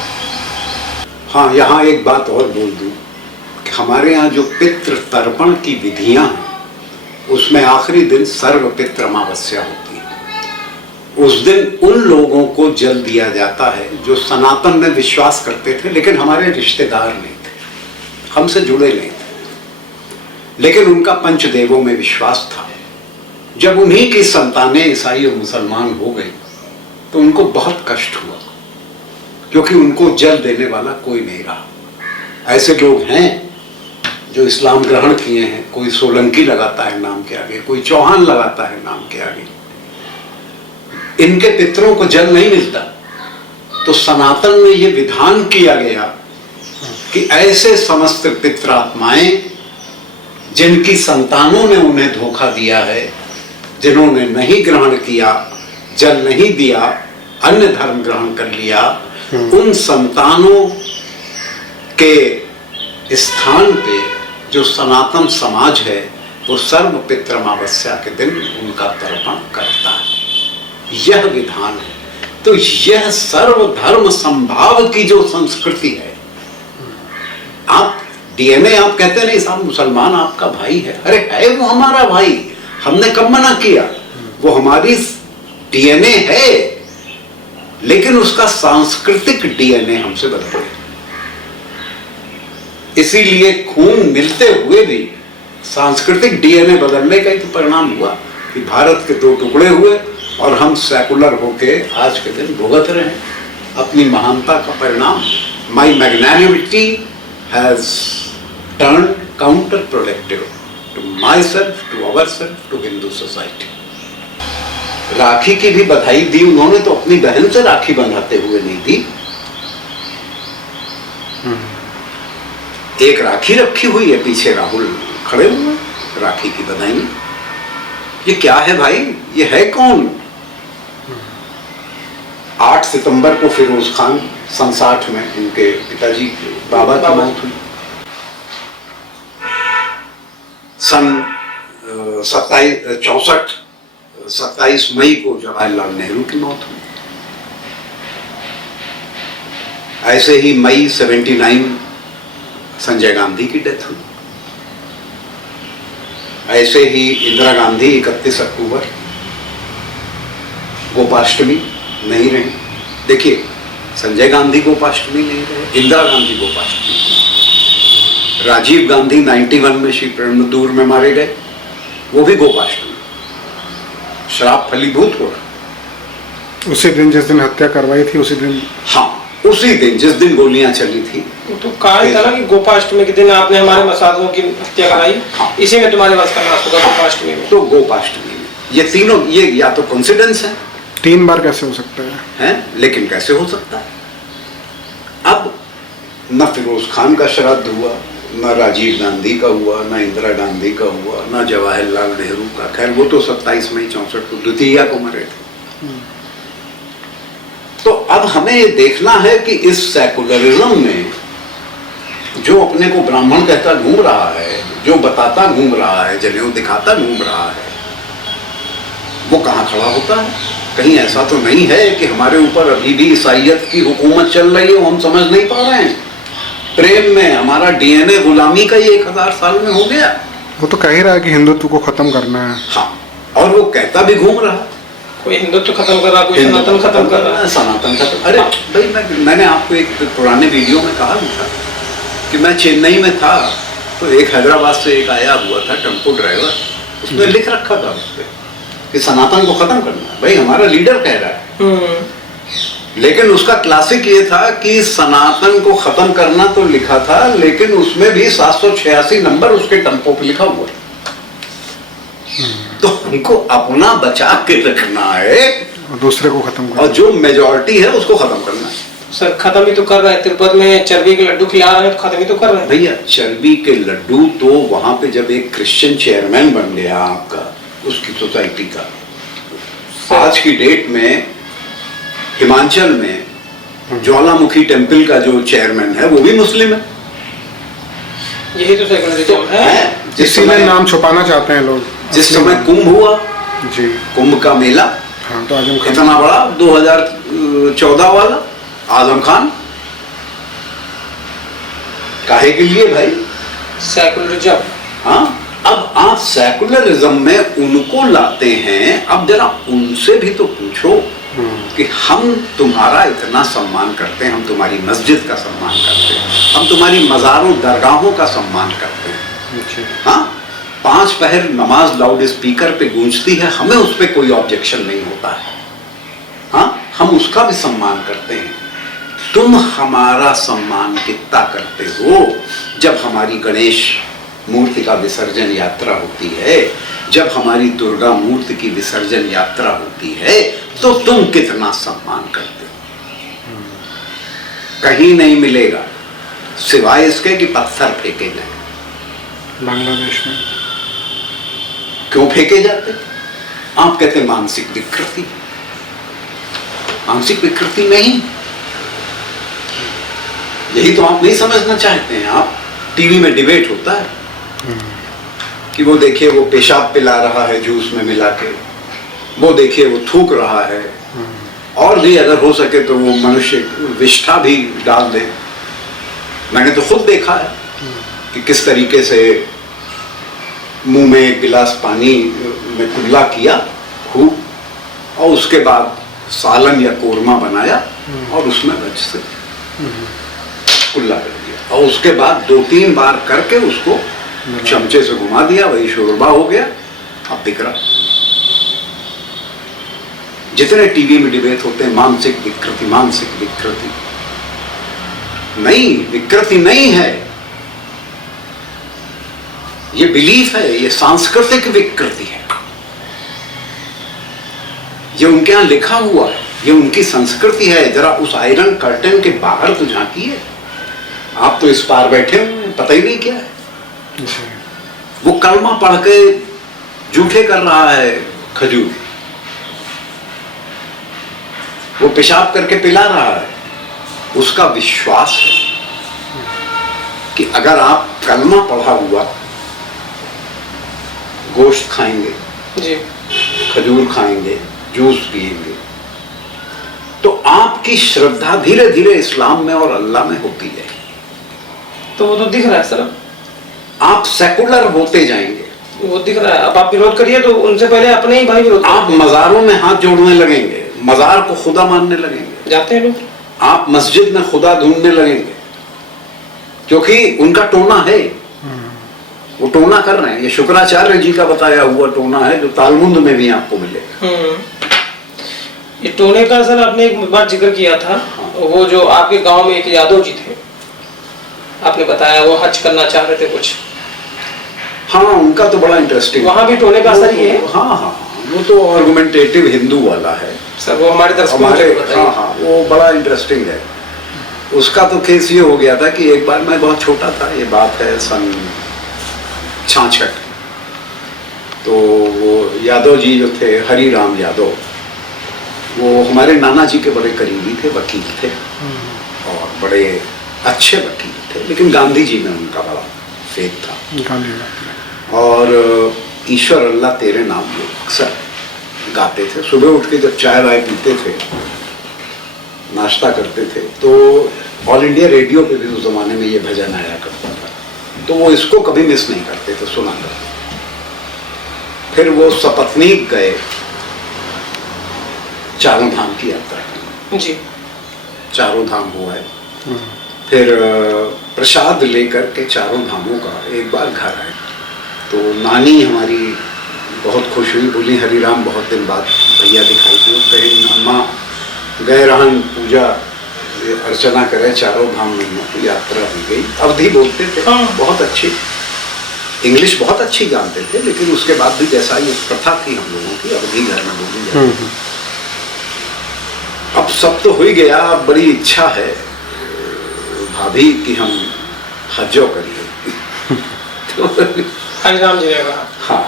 हाँ, यहाँ एक बात और बोल दूं कि हमारे यहाँ जो पितृ तर्पण की विधियां हैं, उसमें आखिरी दिन सर्व पितृ अमावस्या होती है। उस दिन उन लोगों को जल दिया जाता है जो सनातन में विश्वास करते थे, लेकिन हमारे रिश्तेदार नहीं थे, हमसे जुड़े नहीं थे, लेकिन उनका पंचदेवों में विश्वास था। जब उन्हीं की संतानें ईसाई और मुसलमान हो गई तो उनको बहुत कष्ट हुआ, क्योंकि उनको जल देने वाला कोई नहीं रहा। ऐसे लोग हैं जो इस्लाम ग्रहण किए हैं, कोई सोलंकी लगाता है नाम के आगे, कोई चौहान लगाता है नाम के आगे, इनके पितरों को जल नहीं मिलता। तो सनातन में ये विधान किया गया कि ऐसे समस्त पितृ आत्माएं जिनकी संतानों ने उन्हें धोखा दिया है, जिन्होंने नहीं ग्रहण किया, जल नहीं दिया, अन्य धर्म ग्रहण कर लिया, उन संतानों के स्थान पे जो सनातन समाज है वो सर्व पितृ अमावस्या के दिन उनका तर्पण करता है। यह विधान है। तो यह सर्वधर्म संभाव की जो संस्कृति है, आप डीएनए आप कहते नहीं साहब मुसलमान आपका भाई है, अरे है वो हमारा भाई, हमने कब मना किया, वो हमारी डीएनए है, लेकिन उसका सांस्कृतिक डीएनए हमसे बदल गया। इसीलिए खून मिलते हुए भी सांस्कृतिक डीएनए बदलने का ही तो परिणाम हुआ कि भारत के 2 टुकड़े हुए और हम सेकुलर होके आज के दिन भुगत रहे हैं अपनी महानता का परिणाम। My magnanimity has turn counter productive to my self, to our self, to Hindu society. Rakhi की भी बधाई दी उन्होंने, तो अपनी बहन से राखी बंधाते हुए नहीं दी। एक राखी रखी हुई है, पीछे राहुल खड़े हुए, राखी की बधाई। ये क्या है भाई, ये है कौन? 8 सितंबर को फिरोज खान 67 में इनके पिताजी बाबा की मौत हुई। सन 27 मई को जवाहरलाल नेहरू की मौत हुई। ऐसे ही मई 79 संजय गांधी की डेथ हुई। ऐसे ही इंदिरा गांधी 31 अक्टूबर गोपाष्टमी नहीं रही। देखिए, संजय गांधी गोपाष्टमी नहीं रहे, इंदिरा गांधी गोपाष्टमी। राजीव गांधी 91 में श्री पेरुंबदूर में मारे गए, वो भी गोपाष्टमी। श्राप फलीभूत हो रहा उसी दिन जिस दिन हत्या करवाई थी उसी दिन। हाँ, उसी दिन जिस दिन गोलियां चली थी, तो कहा ही था ना कि गोपाष्टमी के दिन आपने हमारे मसाधुओं की हत्या कराई, हाँ। इसी में तुम्हारे पास का नाश होगा, गोपाष्टमी में। तो गोपाष्टमी में ये तीनों, ये या तो कोइंसिडेंस है, 3 बार कैसे हो सकता है? हैं? लेकिन कैसे हो सकता है? अब न फिरोज खान का श्राद्ध हुआ, न राजीव गांधी का हुआ, न इंदिरा गांधी का हुआ, न जवाहरलाल नेहरू का। खैर वो तो 27 मई 64 को द्वितीया को मरे थे। तो अब हमें ये देखना है कि इस सेकुलरिज्म में जो अपने को ब्राह्मण कहता घूम रहा है, जो बताता घूम रहा है, जनेऊ दिखाता घूम रहा है, वो कहाँ खड़ा होता है? कहीं ऐसा तो नहीं है कि हमारे ऊपर अभी भी ईसाइयत की हुकूमत चल रही है, हम समझ नहीं पा रहे हैं? प्रेम में हमारा डीएनए गुलामी का ही 1000 साल में हो गया। वो तो कह ही रहा है कि हिंदुत्व को खत्म करना है। हाँ, और वो कहता भी घूम रहा है। कोई हिंदुत्व खत्म कर रहा, कोई सनातन खत्म कर रहा है। सनातन खत्म। अरे भाई, मैंने आपको एक पुराने वीडियो में कहा भी था कि मैं चेन्नई में था, तो एक हैदराबाद से एक आया हुआ था टेम्पो ड्राइवर, उसने लिख रखा था उस पर कि सनातन को खत्म करना है। भाई हमारा लीडर कह रहा है, लेकिन उसका क्लासिक ये था कि सनातन को खत्म करना तो लिखा था, लेकिन उसमें भी 786 नंबर उसके टेम्पो पे लिखा हुआ है। तो हमको अपना बचा के रखना है और दूसरे को खत्म करना, और जो मेजॉरिटी है उसको खत्म करना है। सर खत्म ही तो कर रहे हैं, तिरुपति में चर्बी के लड्डू खिला रहे हैं, तो खत्म ही तो कर रहे हैं। भैया चर्बी के लड्डू तो वहां पे जब एक क्रिश्चियन चेयरमैन बन गया आपका उसकी सोसाइटी का, आज की डेट में हिमाचल में ज्वालामुखी टेम्पल का जो चेयरमैन है वो भी मुस्लिम है। यही तो सेकुलरिज्म है। जिस इसीलिए समय नाम छुपाना चाहते हैं लोग। जिस समय कुंभ हुआ, जी कुंभ का मेला हाँ, तो आजम खान इतना बड़ा 2014 वाला, आजम खान काहे के लिए भाई? सेकुलरिज्म। हाँ, अब आप सेकुलरिज्म में उनको लाते हैं। अब जरा उनसे भी तो पूछो कि हम तुम्हारा इतना सम्मान करते हैं, हम तुम्हारी मस्जिद का सम्मान करते हैं, हम तुम्हारी मज़ारों दरगाहों का सम्मान करते हैं। हाँ, 5 पहर नमाज लाउड स्पीकर पे गूंजती है, हमें उस पर कोई ऑब्जेक्शन नहीं होता है। हाँ, हम उसका भी सम्मान करते हैं। तुम हमारा सम्मान कितना करते हो जब हमारी गणेश मूर्ति का विसर्जन यात्रा होती है, जब हमारी दुर्गा मूर्ति की विसर्जन यात्रा होती है, तो तुम कितना सम्मान करते हो? कहीं नहीं मिलेगा सिवाय इसके कि पत्थर फेंके जाए। बांग्लादेश में क्यों फेंके जाते? आप कहते हैं मानसिक विकृति। मानसिक विकृति नहीं, यही तो आप नहीं समझना चाहते हैं। आप टीवी में डिबेट होता है कि वो देखिए वो पेशाब पिला रहा है जूस में मिला के, वो देखिए वो थूक रहा है, और भी अगर हो सके तो वो मनुष्य विष्ठा भी डाल दे। मैंने तो खुद देखा है कि किस तरीके से मुंह में एक गिलास पानी में कुल्ला किया खूब, और उसके बाद सालन या कोरमा बनाया और उसमें रज से कुल्ला कर दिया, और उसके बाद 2-3 बार करके उसको चमचे से घुमा दिया, वही शोरबा हो गया। अब बिक रहा। जितने टीवी में डिबेट होते हैं मानसिक विकृति, मानसिक विकृति, नहीं, विकृति नहीं है, ये बिलीफ है, ये सांस्कृतिक विकृति है। ये उनके यहां लिखा हुआ है, ये उनकी संस्कृति है। जरा उस आयरन कर्टन के बाहर तो झांकिए। आप तो इस पार बैठे हुए हैं, पता ही नहीं क्या है। वो कलमा पढ़ के जूठे कर रहा है खजूर, वो पेशाब करके पिला रहा है। उसका विश्वास है कि अगर आप कलमा पढ़ा हुआ गोश्त खाएंगे जी, खजूर खाएंगे, जूस पिएंगे, तो आपकी श्रद्धा धीरे धीरे इस्लाम में और अल्लाह में होती है। तो वो तो दिख रहा है सर, आप सेकुलर होते जाएंगे, वो दिख रहा है। अब आप विरोध करिए तो उनसे पहले अपने ही भाई विरोध आप मज़ारों में हाथ जोड़ने लगेंगे, मज़ार को खुदा मानने लगेंगे, जाते हैं लोग। आप मस्जिद में खुदा ढूंढने लगेंगे, क्योंकि उनका टोना है, वो टोना कर रहे हैं। ये शुक्राचार्य जी का बताया हुआ टोना है जो तालमुंद में भी आपको मिलेगा। ये टोने का सर आपने एक बार जिक्र किया था। हाँ। वो जो आपके गांव में एक यादव जी थे, आपने बताया वो हज करना चाह रहे थे कुछ, हाँ उनका तो बड़ा इंटरेस्टिंग, वहाँ भी टोने का असर ही है। हाँ हाँ, वो तो आर्गुमेंटेटिव हिंदू वाला है सर, वो हमारे दर्शकों को हमारे, बताइए। हाँ हाँ, वो बड़ा इंटरेस्टिंग है। उसका तो केस ये हो गया था कि एक बार मैं बहुत छोटा था, ये बात है सन 66, तो वो यादव जी जो थे, हरी राम यादव, वो हमारे नाना जी के बड़े करीबी थे, वकील थे और बड़े अच्छे वकील थे, लेकिन गांधी जी में उनका बड़ा फेथ था। और ईश्वर अल्लाह तेरे नाम वो अक्सर गाते थे। सुबह उठ के जब चाय वाय पीते थे, नाश्ता करते थे, तो ऑल इंडिया रेडियो पे भी उस जमाने में ये भजन आया करता था, तो वो इसको कभी मिस नहीं करते थे, सुना करते। फिर वो सपत्नीक गए चारों धाम की यात्रा करने जी, चारों धाम हुआ है। फिर प्रसाद लेकर के चारों धामों का एक बार घर आए, तो नानी हमारी बहुत खुश हुई, बोली हरिराम बहुत दिन बाद भैया दिखाई दिए, कहीं अम्मा गए रहन पूजा अर्चना करे चारों धाम में, तो यात्रा हुई गई। अवधि बोलते थे, बहुत अच्छी इंग्लिश बहुत अच्छी जानते थे, लेकिन उसके बाद भी जैसा ये प्रथा थी हम लोगों की, अवधि घर में बोली जाती थी। अब सब तो हो ही गया, अब बड़ी इच्छा है भाभी कि हम हज्जो करिए। तो हरिराम जी ने कहा, हाँ,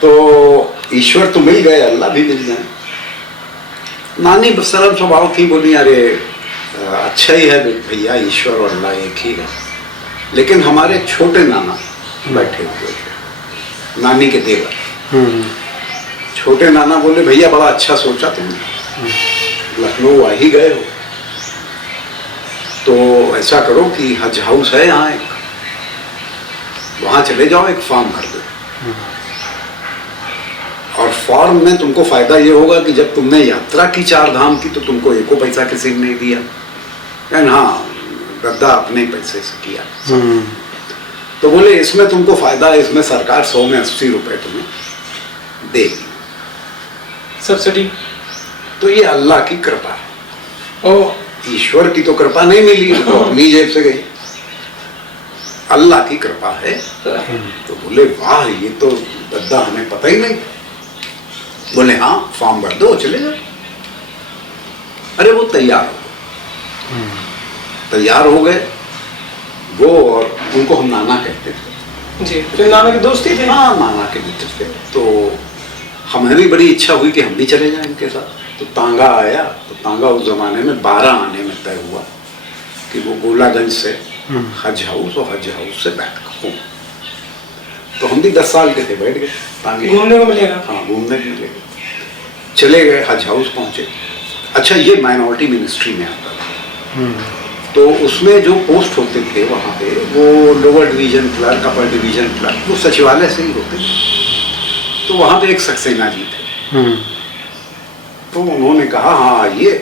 तो ईश्वर तो मिल गए, अल्लाह भी मिल जाए। नानी सरल स्वभाव थी, बोली अरे अच्छा ही है भैया, ईश्वर और अल्लाह एक ही है। लेकिन हमारे छोटे नाना बैठे हुए थे, नानी के देवर, छोटे नाना बोले भैया बड़ा अच्छा सोचा तुमने, लखनऊ आ ही गए हो, तो ऐसा करो कि हज हाउस है यहाँ एक, वहां चले जाओ, एक फॉर्म भर दो, और फॉर्म में तुमको फायदा ये होगा कि जब तुमने यात्रा की चार धाम की, तो तुमको एको पैसा किसी ने नहीं दिया, कहना हाँ गद्दा अपने पैसे से किया। तो बोले इसमें तुमको फायदा है, इसमें सरकार 100 में 80 रुपए तुम्हें देगी सब्सिडी। तो ये अल्लाह की कृपा है, ओह, ईश्वर की तो कृपा नहीं मिली, तो अपनी जेब से गई, अल्लाह की कृपा है। तो बोले वाह, ये तो गद्दा हमें पता ही नहीं। बोले हाँ फॉर्म भर दो, चले जाओ। अरे वो तैयार हो गए वो, और उनको हम नाना कहते थे जी, तो नाना के दोस्ती थे। हाँ, नाना के मित्र थे। तो हमें भी बड़ी इच्छा हुई कि हम भी चले जाएं इनके साथ। तो तांगा आया, तो तांगा उस जमाने में 12 आने में तय हुआ कि वो गोलागंज से हज हाउस और हज हाउस से बैक हों। तो हम भी 10 साल के थे, बैठ गए तांगे, घूमने को मिलेगा। हाँ घूमने के लिए चले गए, हज हाउस पहुंचे। अच्छा, ये माइनॉरिटी मिनिस्ट्री में आता था, तो उसमें जो पोस्ट होते थे वहाँ पे, वो lower division clerk, upper division clerk, वो सचिवालय से ही होते थे। तो वहाँ पे एक सक्सेना जी थे, तो उन्होंने कहा हाँ आइए,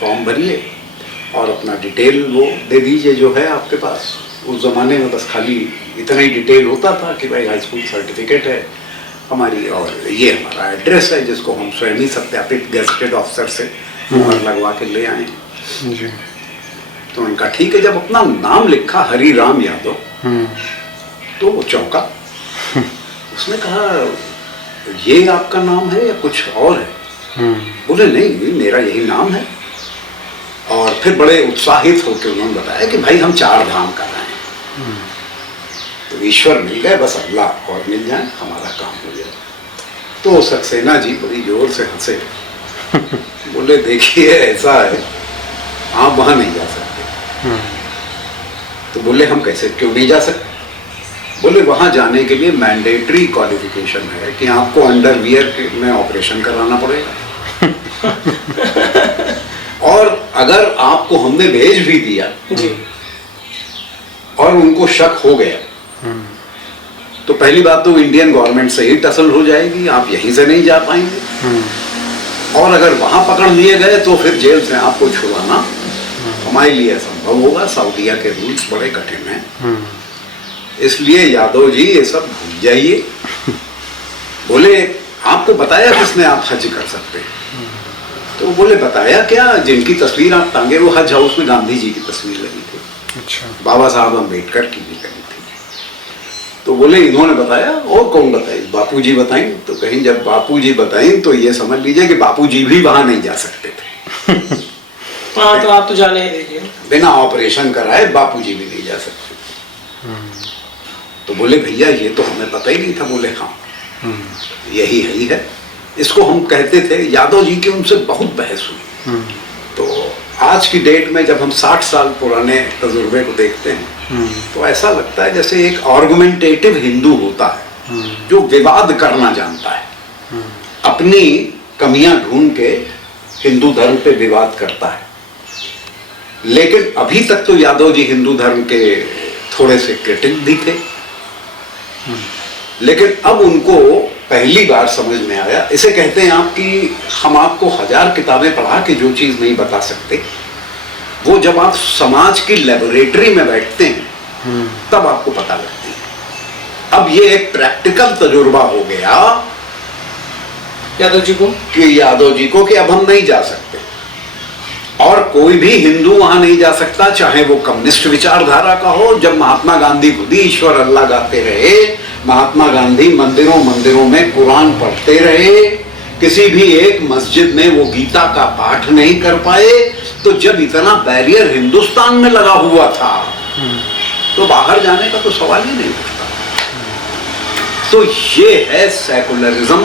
फॉर्म भरिए और अपना डिटेल वो दे दीजिए जो है आपके पास। उस ज़माने में बस खाली इतना ही डिटेल होता था कि भाई हाई स्कूल सर्टिफिकेट है हमारी, और ये हमारा एड्रेस है जिसको हम स्वयं ही सत्यापित गेजेटेड ऑफिसर से मुहर लगवा के ले आए जी। तो उनका ठीक है। जब अपना नाम लिखा हरी राम यादव, तो वो चौंका। उसने कहा ये आपका नाम है या कुछ और है? बोले नहीं, मेरा यही नाम है। और फिर बड़े उत्साहित होकर उन्होंने बताया कि भाई हम 4 धाम कर रहे हैं, तो ईश्वर मिल गए, बस अल्लाह और मिल जाए, हमारा काम हो जाए। तो सक्सेना जी बड़ी जोर से हंसे, बोले देखिए ऐसा है, आप वहां नहीं जा सकते। तो बोले हम कैसे, क्यों नहीं जा सकते? बोले वहां जाने के लिए मैंडेटरी क्वालिफिकेशन है कि आपको अंडरवियर में ऑपरेशन कराना पड़ेगा। और अगर आपको हमने भेज भी दिया जी, और उनको शक हो गया, तो पहली बात तो इंडियन गवर्नमेंट से ही टसल हो जाएगी, आप यहीं से नहीं जा पाएंगे। और अगर वहां पकड़ लिए गए तो फिर जेल से आपको छुड़ाना हमारे लिए असंभव होगा। सऊदीया के रूल्स बड़े कठिन हैं, इसलिए यादव जी ये सब भूल जाइए। बोले आपको बताया किसने आप हज कर सकते हैं? तो बोले बताया क्या, जिनकी तस्वीर आप टांगे वो हज हाउस में गांधी जी की तस्वीर लगी थी, अच्छा। बाबा साहब अम्बेडकर की भी लगी थी। तो बोले इन्होंने बताया, और कौन बताए, बापूजी बताएं। तो कहीं जब बापूजी बताएं तो ये समझ लीजिए कि बापूजी भी वहां नहीं जा सकते थे। हाँ, तो आप तो जाने ही दीजिए, बिना बिना ऑपरेशन कराए बापूजी भी नहीं जा सकते। तो बोले भैया ये तो हमें पता ही नहीं था। बोले हाँ यही है। इसको हम कहते थे, यादव जी की उनसे बहुत बहस हुई। तो आज की डेट में जब हम 60 साल पुराने तजुर्बे को देखते हैं तो ऐसा लगता है जैसे एक आर्गुमेंटेटिव हिंदू होता है जो विवाद करना जानता है, अपनी कमियां ढूंढ के हिंदू धर्म पे विवाद करता है। लेकिन अभी तक तो यादव जी हिंदू धर्म के थोड़े से क्रिटिक भी थे, लेकिन अब उनको पहली बार समझ में आया। इसे कहते हैं आप कि हम आपको 1000 किताबें पढ़ा के जो चीज नहीं बता सकते, वो जब आप समाज की लेबोरेटरी में बैठते हैं तब आपको पता लगती है। अब ये एक प्रैक्टिकल तजुर्बा हो गया यादव जी को कि अब हम नहीं जा सकते, और कोई भी हिंदू वहां नहीं जा सकता, चाहे वो कम्युनिस्ट विचारधारा का हो। जब महात्मा गांधी खुद ही ईश्वर अल्लाह गाते रहे, महात्मा गांधी मंदिरों में कुरान पढ़ते रहे, किसी भी एक मस्जिद में वो गीता का पाठ नहीं कर पाए, तो जब इतना बैरियर हिंदुस्तान में लगा हुआ था तो बाहर जाने का तो सवाल ही नहीं उठता। तो ये है सेकुलरिज्म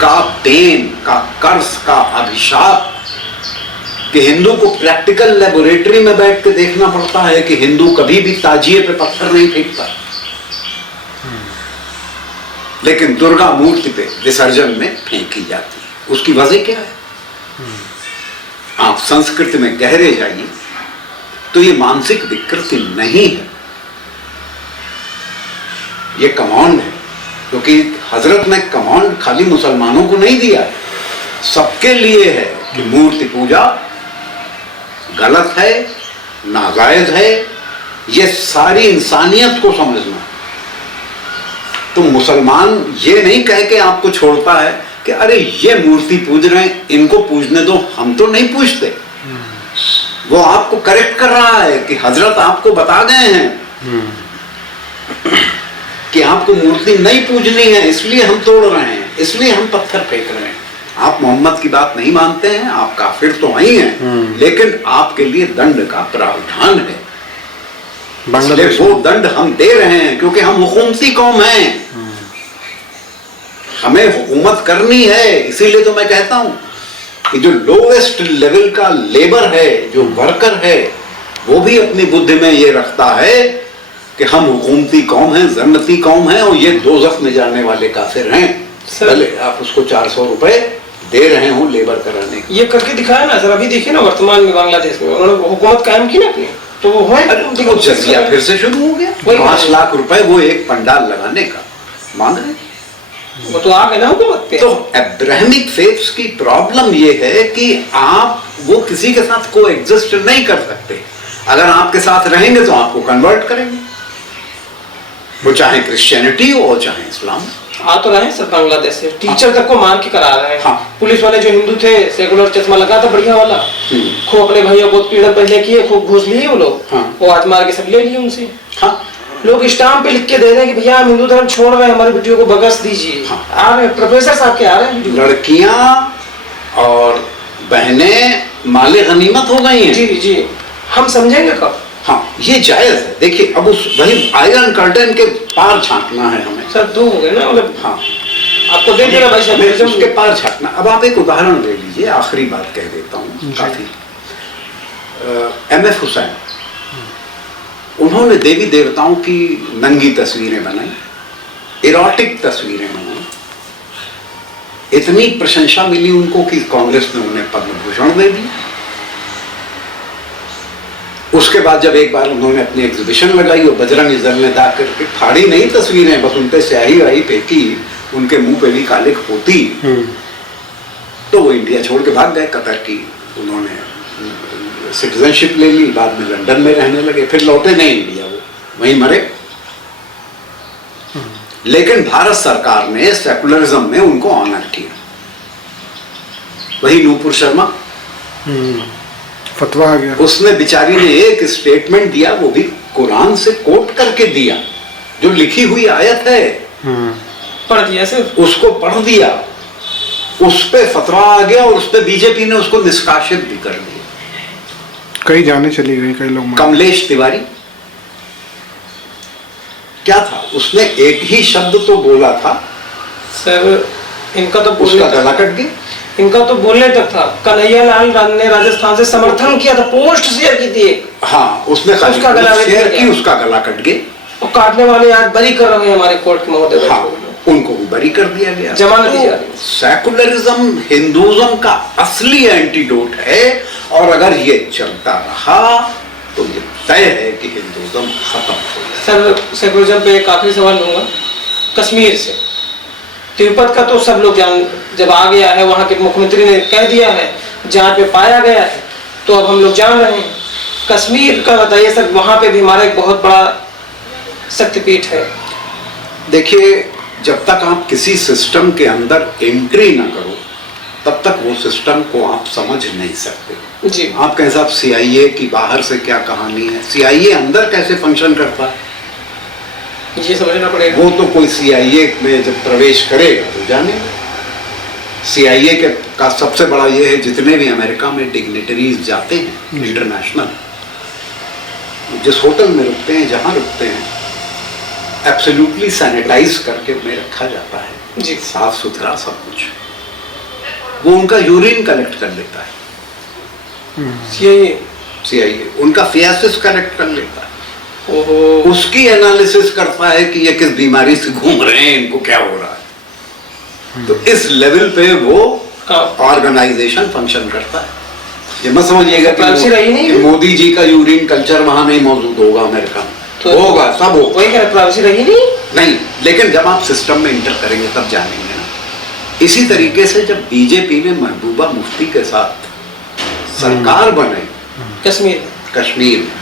का पेन, का कर्ज, का अभिशाप कि हिंदू को प्रैक्टिकल लेबोरेटरी में बैठ के देखना पड़ता है कि हिंदू कभी भी ताजिए पे पत्थर नहीं फेंकता, लेकिन दुर्गा मूर्ति पे विसर्जन में फेंकी जाती है। उसकी वजह क्या है? आप संस्कृति में गहरे जाइए तो ये मानसिक विकृति नहीं है, ये कमांड है। क्योंकि हजरत ने कमांड खाली मुसलमानों को नहीं दिया है, सबके लिए है कि मूर्ति पूजा गलत है, नाजायज है, ये सारी इंसानियत को समझना। तो मुसलमान ये नहीं कह के आपको छोड़ता है कि अरे ये मूर्ति पूज रहे हैं, इनको पूजने दो, हम तो नहीं पूजते। वो आपको करेक्ट कर रहा है कि हजरत आपको बता गए हैं कि आपको मूर्ति नहीं पूजनी है, इसलिए हम तोड़ रहे हैं, इसलिए हम पत्थर फेंक रहे हैं। आप मोहम्मद की बात नहीं मानते हैं, आप काफिर तो वही हैं, लेकिन आपके लिए दंड का प्रावधान है, इसलिए वो दंड हम दे रहे हैं क्योंकि हम हुकूमती कौम हैं, हमें हुकूमत करनी है। इसीलिए तो मैं कहता हूं कि जो लोवेस्ट लेवल का लेबर है, जो वर्कर है, वो भी अपनी बुद्धि में ये रखता है कि हम हुकूमती कौम हैं, जन्नती कौम हैं, और ये दोज़ख में जाने वाले काफिर हैं। पहले आप उसको 400 रुपए दे रहे हो लेबर कराने के। ये करके दिखाया ना सर, अभी देखिए ना वर्तमान में बांग्लादेश में उन्होंने हुकूमत कायम की ना अपनी, तो वो है जजिया फिर से शुरू हो गया। 5 लाख रुपए वो एक पंडाल लगाने का मांग रहे, वो तो आ गए ना हुकूमत पे। तो अब्राहमिक फेथ्स की प्रॉब्लम ये है कि आप वो किसी के साथ को एग्जिस्ट नहीं कर सकते। अगर आपके साथ रहेंगे तो आपको कन्वर्ट करेंगे, वो चाहे क्रिश्चियनिटी हो चाहे इस्लाम। आ तो रहे सर बांग्लादेश से, टीचर तक को मार के करा रहे हैं। हाँ। पुलिस वाले जो हिंदू थे, सेकुलर चश्मा लगा था बढ़िया वाला, खूब अपने भाइयों को पीड़न पहले किए, खूब घूस लिए वो लोग। हाँ। वो आज मार के सब ले लिए उनसे। हाँ। लोग स्टाम्प पे लिख के दे रहे हैं कि भैया हम हिंदू धर्म छोड़ रहे हैं, हमारी बेटियों को बगस दीजिए। हाँ। आ रहे प्रोफेसर साहब के आ रहे हैं, लड़कियां और बहनें माले गनीमत हो गई हैं। जी जी, हम समझेंगे कब? हाँ, ये जायज है। देखिए अब उस वही आयरन कर्टन के पार झांकना है हमें। सर 2 हो गए ना, मतलब हाँ, आपको दे देगा भाई साहब, उसके पार झांकना। अब आप एक उदाहरण ले लीजिए, आखिरी बात कह देता हूँ काफी। MF हुसैन, उन्होंने देवी देवताओं की नंगी तस्वीरें बनाई, इरोटिक तस्वीरें बनाई, इतनी प्रशंसा मिली उनको कि कांग्रेस ने उन्हें पद्म भूषण दे दी। उसके बाद जब एक बार उन्होंने अपनी एग्जीबिशन लगाई और बजरंग दल ने दा करके फाड़ी नहीं तस्वीरें, बस उन पे स्याही वाही फेंकी, उनके मुंह पे भी कालिक होती, तो वो इंडिया छोड़ के भाग गए। कतर की उन्होंने सिटीजनशिप ले ली, बाद में लंदन में रहने लगे, फिर लौटे नहीं इंडिया, वो वहीं मरे। लेकिन भारत सरकार ने सेकुलरिज्म में उनको ऑनर किया। वही नूपुर शर्मा, फतवा आ गया। उसने बेचारी ने एक स्टेटमेंट दिया, वो भी कुरान से कोट करके दिया, जो लिखी हुई आयत है पढ़ दिया सिर्फ, उसको पढ़ दिया, उस पे फतवा आ गया और उस पे बीजेपी ने उसको निष्कासित भी कर दिया। कई जाने चली गई, कई लोग कमलेश तिवारी क्या था, उसने एक ही शब्द तो बोला था सर इनका तो उसका गला कट गया। इनका तो बोलने तक था। कन्हैया लाल ने राजस्थान से समर्थन किया था, पोस्ट शेयर की थी, हाँ उसने उसका गला शेयर की, उसका गला कट गया। और काटने वाले आज बरी कर रहे हैं हमारे कोर्ट के महोदय। हाँ, उनको भी बरी कर दिया गया। जमानत दी जा रही है। सेकुलरिज्म हिंदुइज्म का असली एंटीडोट है, और अगर ये चलता रहा तो ये तय है कि हिंदुइज्म खत्म हो जाए। सर सेकुलरिज्म पे एक आखिरी सवाल लूंगा, कश्मीर से। तिब्बत का तो सब लोग जान, जब आ गया है वहां के मुख्यमंत्री ने कह दिया है, जांच में पाया गया है, तो अब हम लोग जान रहे हैं। कश्मीर का बताइए सर, वहां पे भी हमारा एक बहुत बड़ा शक्तिपीठ है। देखिए, जब तक आप किसी सिस्टम के अंदर एंट्री ना करो तब तक वो सिस्टम को आप समझ नहीं सकते। जी, आप कहें साहब CIA की बाहर से क्या कहानी है, CIA अंदर कैसे फंक्शन करता है, ये समझना पड़ेगा। वो तो कोई CIA में जब प्रवेश करेगा तो जानेगा। CIA के का सबसे बड़ा ये है, जितने भी अमेरिका में डिग्निटरीज जाते हैं इंटरनेशनल, जिस होटल में रुकते हैं, जहां रुकते हैं, एब्सोल्युटली सैनिटाइज करके उन्हें रखा जाता है जी, साफ सुथरा सब कुछ। वो उनका यूरिन कलेक्ट कर लेता है, CIA उनका फेसिस कलेक्ट कर लेता है, ओहो, उसकी एनालिसिस करता है कि ये किस बीमारी से घूम रहे हैं, इनको क्या हो रहा है। तो इस लेवल पे वो ऑर्गेनाइजेशन फंक्शन करता है। ये मत समझिएगा कि मोदी जी का यूरिन कल्चर वहां नहीं मौजूद होगा अमेरिका में, तो होगा, सब होगा, वही कह प्राइवेसी रही नहीं। लेकिन जब आप सिस्टम में इंटर करेंगे तब जानेंगे ना। इसी तरीके से जब बीजेपी ने महबूबा मुफ्ती के साथ सरकार बनाई कश्मीर में,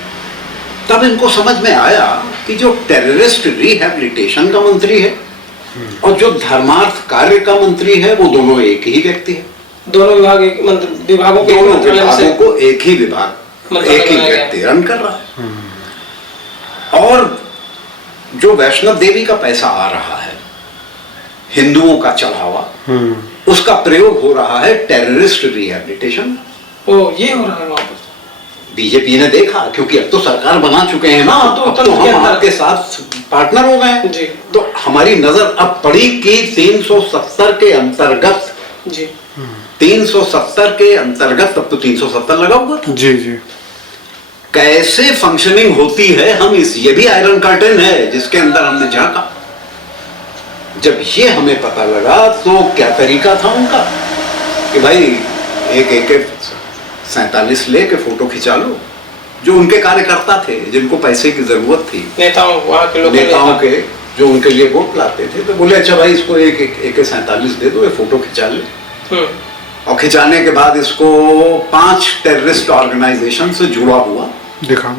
तब इनको समझ में आया कि जो टेररिस्ट रिहैबिलिटेशन का मंत्री है और जो धर्मार्थ कार्य का मंत्री है, वो दोनों एक ही व्यक्ति है। दोनों विभागों को एक ही विभाग, एक ही व्यक्ति रन कर रहा है। और जो वैष्णव देवी का पैसा आ रहा है, हिंदुओं का चढ़ावा, उसका प्रयोग हो रहा है टेररिस्ट रिहैबिलिटेशन। ये हो रहा है वहां पर। बीजेपी ने देखा, क्योंकि अब तो सरकार बना चुके हैं ना, अब तो हम आपके साथ पार्टनर हो गए, तो हमारी नजर अब पड़ी कि 370 के अंतर्गत, 370 के अंतर्गत, अब तो 370 लगा हुआ था। जी जी, कैसे फंक्शनिंग होती है, हम ये भी आयरन कर्टन है जिसके अंदर हमने झांका। जब ये हमें पता लगा तो क्या तरीका था उनका कि भाई एक AK-47 लेके फोटो खिंचा लो। जो उनके कार्यकर्ता थे, जिनको पैसे की जरूरत थी, नेताओं के, जो उनके लिए वोट लाते थे, तो बोले अच्छा भाई इसको एक AK-47 दे दो, ये फोटो खिंचा ले। और खिंचाने के बाद इसको 5 टेररिस्ट ऑर्गेनाइजेशन से जुड़ा हुआ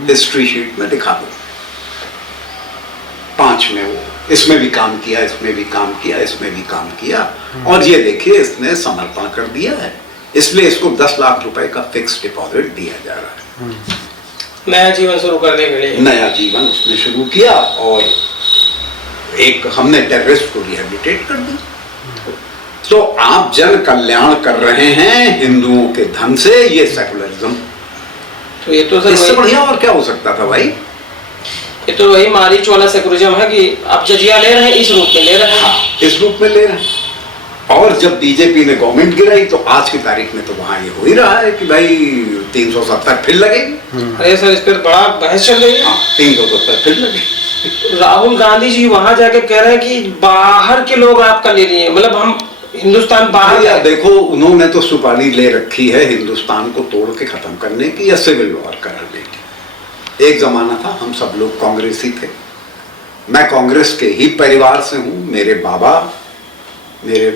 हिस्ट्री शीट में दिखा दो। 5 में वो इसमें भी काम किया, इसमें भी काम किया, इसमें भी काम किया, और ये देखिए इसने समर्पण कर दिया है, इसलिए इसको 10 लाख रुपए का फिक्स डिपॉजिट दिया जा रहा है। नया जीवन शुरू करने के लिए नया जीवन उसने शुरू किया, और एक हमने टेररिस्ट को रिहेबिलिटेट कर दिया। तो आप जन कल्याण कर रहे हैं हिंदुओं के धन से, ये सेकुलरिज्म, तो ये तो इससे बढ़िया और क्या हो सकता था भाई। ये तो वही मारीच वाला सेकुलरिज्म है कि आप जजिया ले रहे हैं, इस रूप में ले रहे हैं। इस रूप में ले रहे हैं। और जब बीजेपी ने गवर्नमेंट गिराई तो आज की तारीख में तो वहां ये हो ही रहा है कि भाई 370 फिर लगेगी। अरे सर, इस पर बड़ा बहस चल रही है। 370 फिर लगेगी। राहुल गांधी जी वहां जाके कह रहे हैं कि बाहर के लोग आपका ले लिए, मतलब हम हिंदुस्तान बाहर। देखो, उन्होंने तो सुपारी ले रखी है हिंदुस्तान को तोड़ के खत्म करने की या सिविल वॉर कराने की। एक जमाना था हम सब लोग कांग्रेसी थे, मैं कांग्रेस के ही परिवार से हूँ, मेरे बाबा, मेरे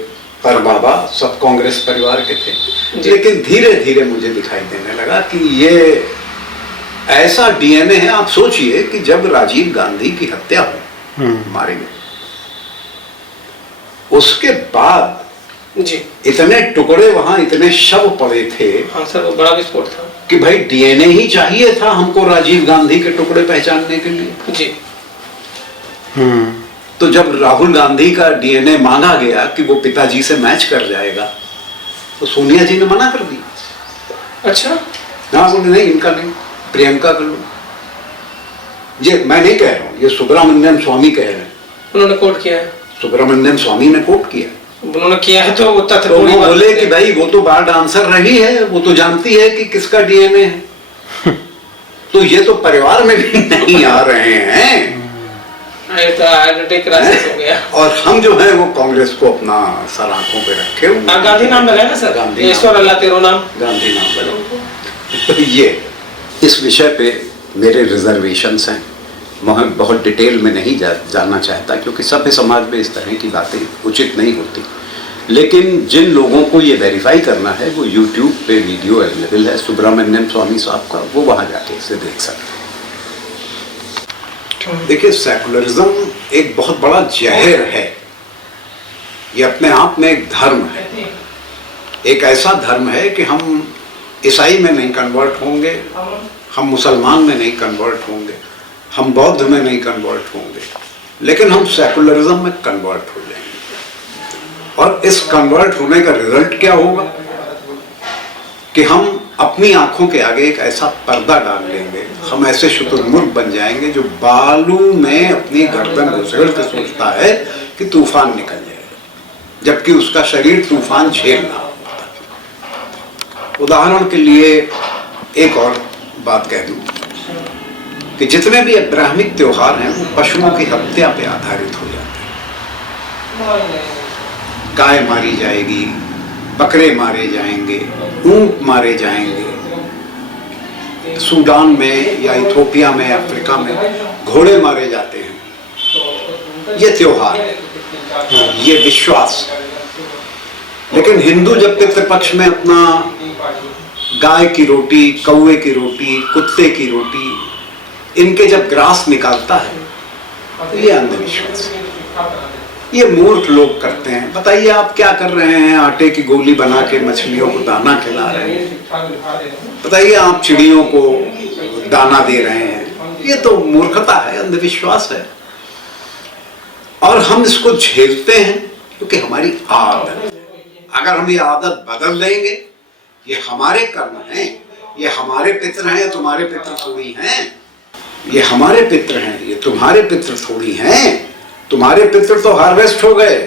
पर बाबा सब कांग्रेस परिवार के थे। लेकिन धीरे धीरे मुझे दिखाई देने लगा कि ये ऐसा DNA है। आप सोचिए कि जब राजीव गांधी की हत्या हुई, मारे गए, उसके बाद जी इतने टुकड़े वहां, इतने शव पड़े थे। हाँ सर, वो बड़ा विस्फोट था कि भाई डीएनए ही चाहिए था हमको राजीव गांधी के टुकड़े पहचानने के लिए। जी। तो जब राहुल गांधी का डीएनए मांगा गया कि वो पिताजी से मैच कर जाएगा, तो सोनिया जी ने मना कर दिया। अच्छा। हाँ, बोले नहीं, इनका नहीं, प्रियंका कर लो। ये मैं नहीं कह रहा हूँ, ये सुब्रमण्यम स्वामी कह रहे हैं। उन्होंने कोट किया है, सुब्रमण्यम स्वामी ने कोट किया। उन्होंने किया है तो वो तथ्य तो पूरी वो बात बोले है। कि भाई वो तो बार डांसर रही है, वो तो जानती है कि किसका डीएनए है। तो ये तो परिवार में भी नहीं आ रहे हैं। आइडेंटिटी क्राइसिस हो गया। और हम जो है वो कांग्रेस को अपना सर आंखों पे रखे हुए। गांधी नाम लगाए ना सर, गांधी ईश्वर अल्लाह तेरो नाम, गांधी नाम लगाओ। तो ये इस विषय पे मेरे रिजर्वेशंस हैं। मैं बहुत डिटेल में नहीं जानना चाहता, क्योंकि सभ्य समाज में इस तरह की बातें उचित नहीं होती। लेकिन जिन लोगों को ये वेरीफाई करना है, वो यूट्यूब पे वीडियो अवेलेबल है सुब्रमण्यम स्वामी साहब का, वो वहाँ जाके इसे देख सकते हैं। देखिए, सेकुलरिज्म एक बहुत बड़ा जहर है। ये अपने आप में एक धर्म है, एक ऐसा धर्म है कि हम ईसाई में नहीं कन्वर्ट होंगे, हम मुसलमान में नहीं कन्वर्ट होंगे, हम बौद्ध में नहीं कन्वर्ट होंगे, लेकिन हम सेकुलरिज्म में कन्वर्ट हो जाएंगे। और इस कन्वर्ट होने का रिजल्ट क्या होगा कि हम अपनी आंखों के आगे एक ऐसा पर्दा डाल लेंगे, हम ऐसे शुतुरमुर्ग बन जाएंगे जो बालू में अपनी गर्दन घुसेड़ के सोचता है कि तूफान निकल जाएगा, जबकि उसका शरीर तूफान झेल रहा होता है। उदाहरण के लिए एक और बात कह दूं कि जितने भी अब्राहमिक त्योहार हैं वो पशुओं की हत्या पे आधारित हो जाते हैं। गाय मारी जाएगी, बकरे मारे जाएंगे, ऊंट मारे जाएंगे। सूडान में या इथोपिया में, अफ्रीका में घोड़े मारे जाते हैं। ये त्योहार है, ये विश्वास। लेकिन हिंदू जब पितृपक्ष में अपना गाय की रोटी, कौवे की रोटी, कुत्ते की रोटी, इनके जब ग्रास निकालता है, तो ये अंधविश्वास है। ये मूर्ख लोग करते हैं। बताइए आप क्या कर रहे हैं? आटे की गोली बना के मछलियों को दाना खिला रहे हैं। बताइए आप चिड़ियों को दाना दे रहे हैं। ये तो मूर्खता है, अंधविश्वास है। और हम इसको झेलते हैं क्योंकि हमारी आदत है। अगर हम ये आदत बदल देंगे, ये हमारे कर्म हैं, ये हमारे पितृ हैं, तुम्हारे पितृ थोड़ी हैं। ये हमारे पितृ हैं, ये तुम्हारे पितृ थोड़ी हैं। तुम्हारे पितृ तो हार्वेस्ट हो गए,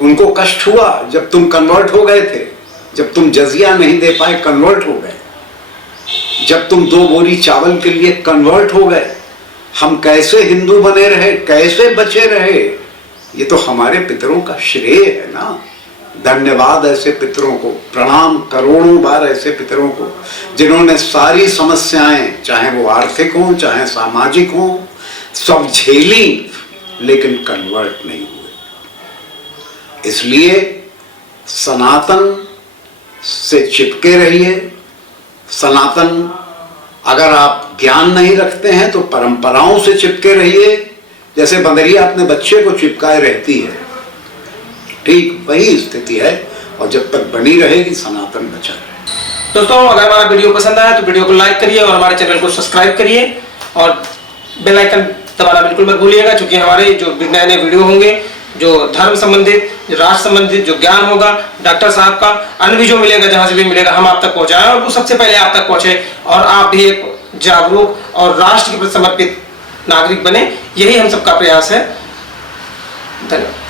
उनको कष्ट हुआ जब तुम कन्वर्ट हो गए थे, जब तुम जजिया नहीं दे पाए कन्वर्ट हो गए, जब तुम 2 बोरी चावल के लिए कन्वर्ट हो गए। हम कैसे हिंदू बने रहे, कैसे बचे रहे, ये तो हमारे पितरों का श्रेय है ना। धन्यवाद ऐसे पितरों को, प्रणाम करोड़ों बार ऐसे पितरों को जिन्होंने सारी समस्याएं, चाहे वो आर्थिक हों चाहे सामाजिक हों, सब झेली, लेकिन कन्वर्ट नहीं हुए। इसलिए सनातन से चिपके रहिए। सनातन, अगर आप ज्ञान नहीं रखते हैं तो परंपराओं से चिपके रहिए। जैसे बंदरिया अपने बच्चे को चिपकाए रहती है, ठीक वही स्थिति है। और जब तक बनी रहेगी, सनातन बचा रहे। दोस्तों, अगर हमारा वीडियो पसंद आया तो वीडियो को लाइक करिए और हमारे चैनल को सब्सक्राइब करिए और बेल आइकन दबाना बिल्कुल मत भूलिएगा, क्योंकि हमारे जो नए नए वीडियो होंगे, जो धर्म संबंधित, जो राष्ट्र संबंधित जो ज्ञान होगा, डॉक्टर साहब का अन्य भी जो मिलेगा, जहां से भी मिलेगा, हम आप तक पहुंचाएं और वो सबसे पहले आप तक पहुंचे और आप भी एक जागरूक और राष्ट्र के प्रति समर्पित नागरिक बने। यही हम सबका प्रयास है। धन्यवाद।